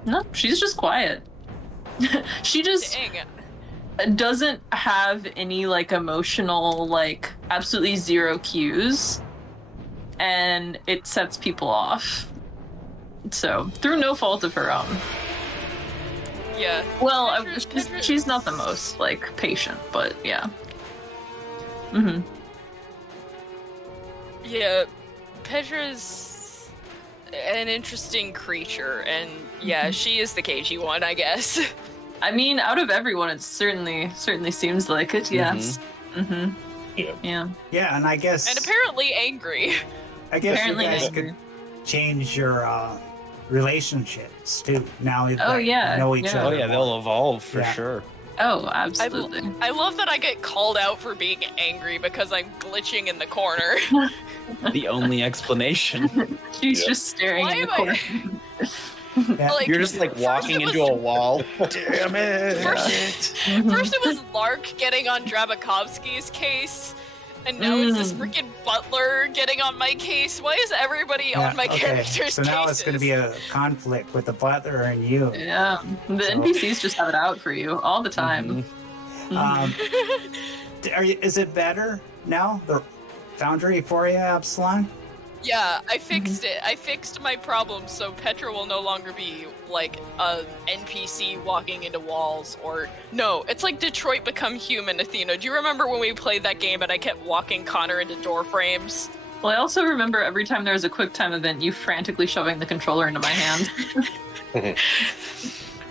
No, she's just quiet. She just Dang. doesn't have any like emotional, like absolutely zero cues, and it sets people off. So through no fault of her own. Yeah. Well, Pedro- she's not the most like patient, but yeah. Mm-hmm. Yeah. Petra's an interesting creature, and yeah, she is the KG one, I guess. I mean, out of everyone, it certainly seems like it. Yes. Mm-hmm. Yeah. Yeah. Yeah, and I guess And apparently angry. Apparently you guys angry. could change your relationships too. Now that Oh, yeah, you know each yeah. Oh other. yeah, they'll evolve for Yeah. sure. Oh, absolutely. I love that I get called out for being angry because I'm glitching in the corner. The only explanation. She's Yeah. just staring Why in the am corner. Yeah. Like, You're just like first walking it was- into a wall. Damn it! First, Mhm. first it was Lark getting on Drabakovsky's case, and now it's this Mm. freaking butler getting on my case. Why is everybody Yeah, on my okay. character's So now it's going to be a conflict with the butler and you. Yeah, the So- NPCs just have it out for you all the time. Mhm. Um, is it better now? The Foundry for you, Absalon? Yeah, I fixed it. I fixed my problem, so Petra will no longer be like a NPC walking into walls, or no, it's like Detroit Become Human. Athena, do you remember when we played that game and I kept walking Connor into door frames? Well, I also remember every time there was a quick time event, you frantically shoving the controller into my hand.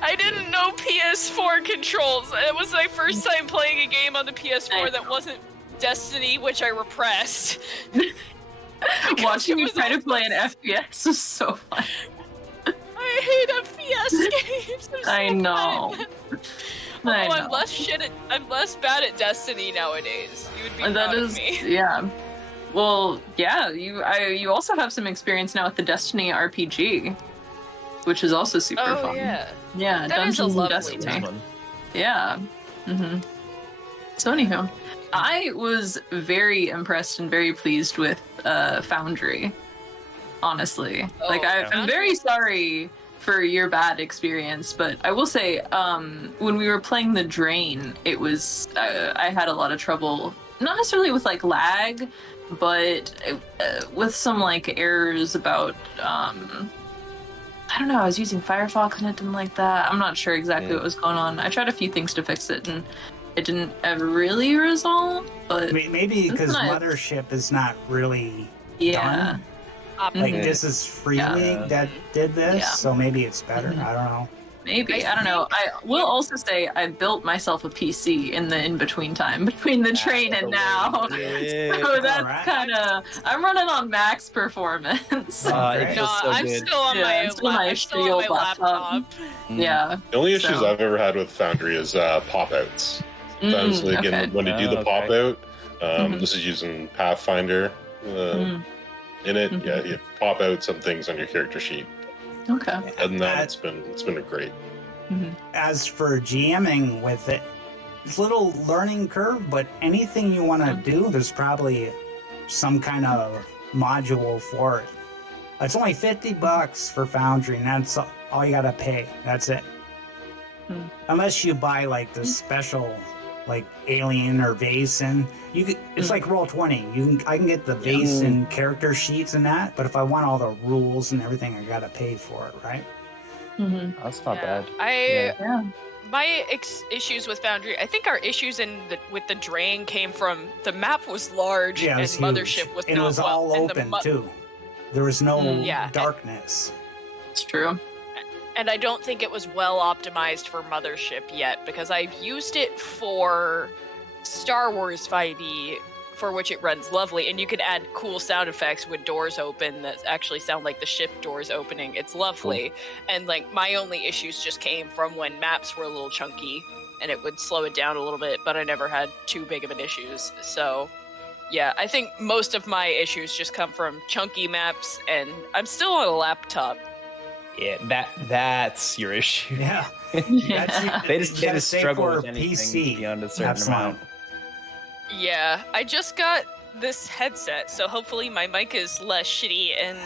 I didn't know PS4 controls. It was my first time playing a game on the PS4 that wasn't Destiny, which I repressed. Watching it you was try to all- play an FPS was so fun. I hate FPS games. I'm so I know. bad. I Although know. I'm less bad at Destiny nowadays. You would be And proud that of is, me. yeah. Well, yeah. You also have some experience now with the Destiny RPG, which is also super Oh fun. yeah. Yeah, That is a Dungeons and lovely Destiny. time. Yeah. Mm-hmm. So anywho, I was very impressed and very pleased with Foundry. Honestly, like I'm very sorry for your bad experience, but I will say, when we were playing the Drain, it was I had a lot of trouble, not necessarily with like lag, but with some like errors about I don't know. I was using Firefox and it didn't like that. I'm not sure exactly what was going on. I tried a few things to fix it and it didn't ever really resolve. But maybe because Mothership is not really done. Like this is Free League that did this, so maybe it's better. I don't know. Maybe I don't know. I will also say I built myself a PC in the in-between time between the train and now, so that's kind of I'm running on max performance. I'm still on my laptop. Yeah. The only issues I've ever had with Foundry is pop-outs. Sometimes when you do the pop-out, this is using Pathfinder. In it, you pop out some things on your character sheet. Okay. Other than that, it's been great. As for GMing with it, it's a little learning curve, but anything you want to do, there's probably some kind of module for it. It's only $50 for Foundry, and that's all you gotta pay. That's it. Unless you buy like the special, like Alien or Vaesen, you could. It's like Roll20. I can get the Vaesen character sheets and that, but if I want all the rules and everything, I gotta pay for it, right? That's not bad. My issues with Foundry, I think our issues with the Drain came from the map was large and Mothership was and it was all open too. There was no darkness. It's true. And I don't think it was well optimized for Mothership yet, because I've used it for Star Wars 5e, for which it runs lovely, and you can add cool sound effects when doors open that actually sound like the ship doors opening. It's lovely. And like my only issues just came from when maps were a little chunky, and it would slow it down a little bit, but I never had too big of an issues. So yeah, I think most of my issues just come from chunky maps, and I'm still on a laptop. Yeah, that's your issue. Yeah. They just struggle with anything PC beyond a certain amount. Yeah, I just got this headset, so hopefully my mic is less shitty and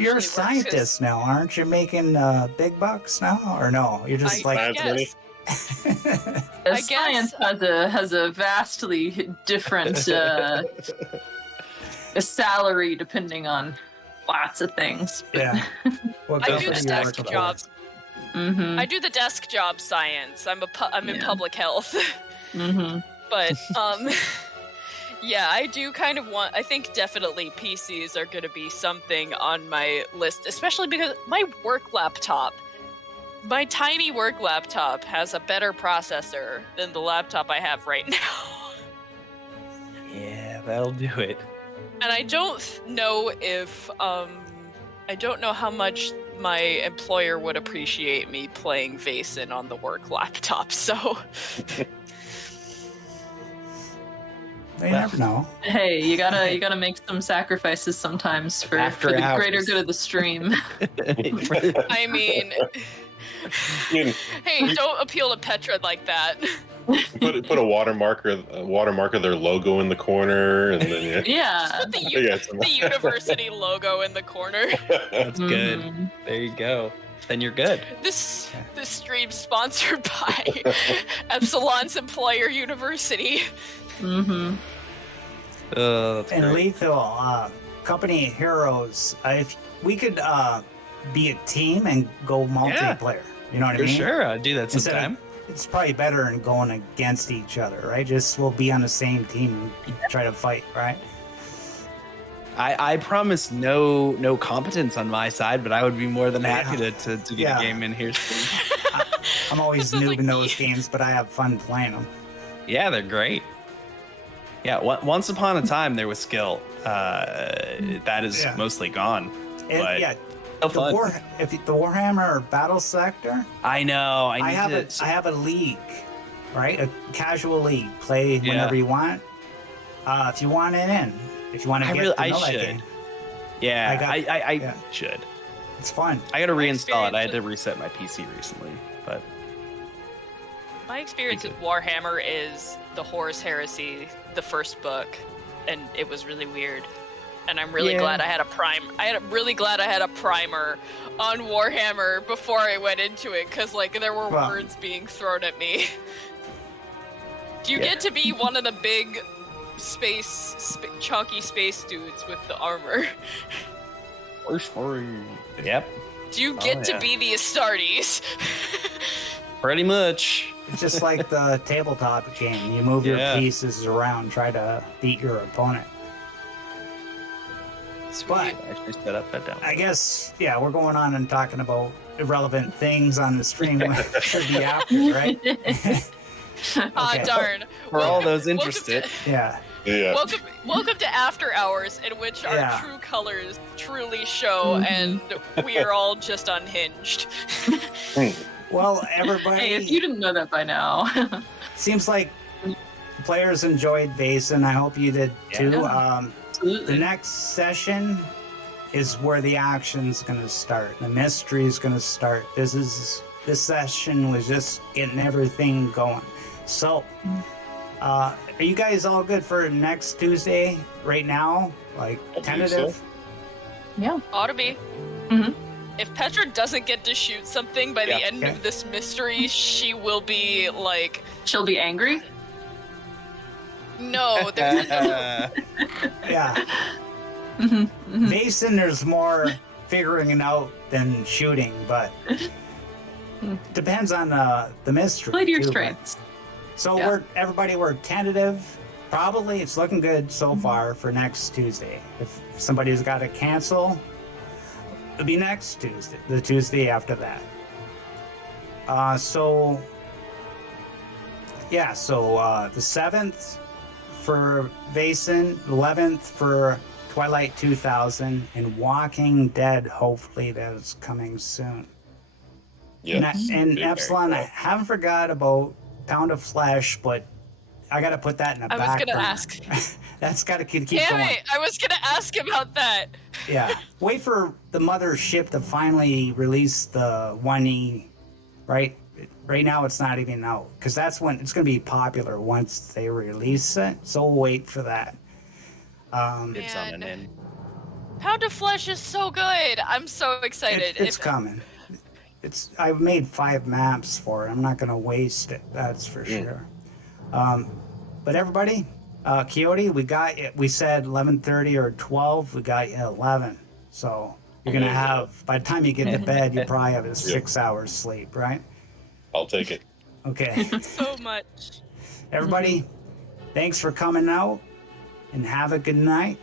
you're a scientist now, aren't you? Making big bucks now, or no? You're just I guess. Science has a vastly different salary depending on lots of things. Yeah. I do the desk jobs. I do the desk job science. I'm in public health. But yeah, I do kind of I think definitely PCs are going to be something on my list, especially because my tiny work laptop has a better processor than the laptop I have right now. Yeah, that'll do it. And I don't know if I don't know how much my employer would appreciate me playing Vaesen on the work laptop, so you never know. Hey, you gotta make some sacrifices sometimes for the greater good of the stream. I mean, hey, don't appeal to Petra like that. Put a watermark of their logo in the corner, and then just put the university logo in the corner. That's good. There you go. Then you're good. This stream's sponsored by Epsilon's employer university. And great. Lethal, Company Heroes. If we could be a team and go multiplayer, you know what I mean? Sure, I'll do that sometime. It's probably better than going against each other, right? Just we'll be on the same team and try to fight, right? I promise no competence on my side, but I would be more than happy to get a game in here soon. I'm always noob in those games, but I have fun playing them. Yeah, they're great. Yeah, once upon a time there was skill. That is mostly gone. And, So fun. If the Warhammer Battle Sector, I know. I have a league, right? A casual league. Play whenever you want. If you want it in, if you want to get to know that game. Yeah, I yeah. should. It's fun. I got to reinstall it. I had to experience reset my PC recently, but My experience with Warhammer is the Horus Heresy, the first book, and it was really weird. And I'm really glad I had a really glad I had a primer on Warhammer before I went into it, because like there were words being thrown at me. Do you get to be one of the big chunky space dudes with the armor? Yep. Do you get to be the Astartes? Pretty much. It's just like the tabletop game. You move your pieces around, try to beat your opponent. But I actually set up that down. I guess, we're going on and talking about irrelevant things on the stream. Should be after, right? Okay. Darn. For all those interested. Yeah. Welcome to After Hours, in which our true colors truly show, and we are all just unhinged. Well, everybody. Hey, if you didn't know that by now. Seems like players enjoyed Vaesen. I hope you did too. The next session is where the action's going to start. The mystery's going to start. This session was just getting everything going. So, are you guys all good for next Tuesday right now? Like tentative? So. Yeah. Ought to be. Mm-hmm. If Petra doesn't get to shoot something by the end of this mystery, she will be like... She'll be angry? No, there's Yeah. Vaesen, there's more figuring it out than shooting, but depends on the mystery. Play to your too, strengths. So we're tentative. Probably it's looking good so far for next Tuesday. If somebody's got to cancel, it'll be next Tuesday, the Tuesday after that. So the 7th for Vaesen, 11th for Twilight 2000, and Walking Dead, hopefully that's coming soon. Yes. And Epsilon, I haven't forgot about Pound of Flesh, but I got to put that in the back. I was going to burner. ask. That's got to keep Damn going. it, I was going to ask about that. Yeah. Wait for the mothership to finally release the 1E, right? Right now it's not even out, because that's when it's going to be popular once they release it. So we'll wait for that. It's on an end. Pound of Flesh is so good. I'm so excited. It's coming. I've made 5 maps for it. I'm not going to waste it. That's for sure. But everybody, Coyote, we said 11:30 or 12. We got you at 11. So you're going to have, by the time you get to bed, you probably have a 6 hours sleep, right? I'll take it. Okay. So much. Everybody, thanks for coming out, and have a good night.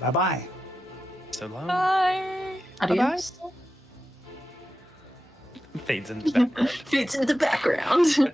Bye-bye. So long. Bye. Adios. Fades in the background. Fades in the background.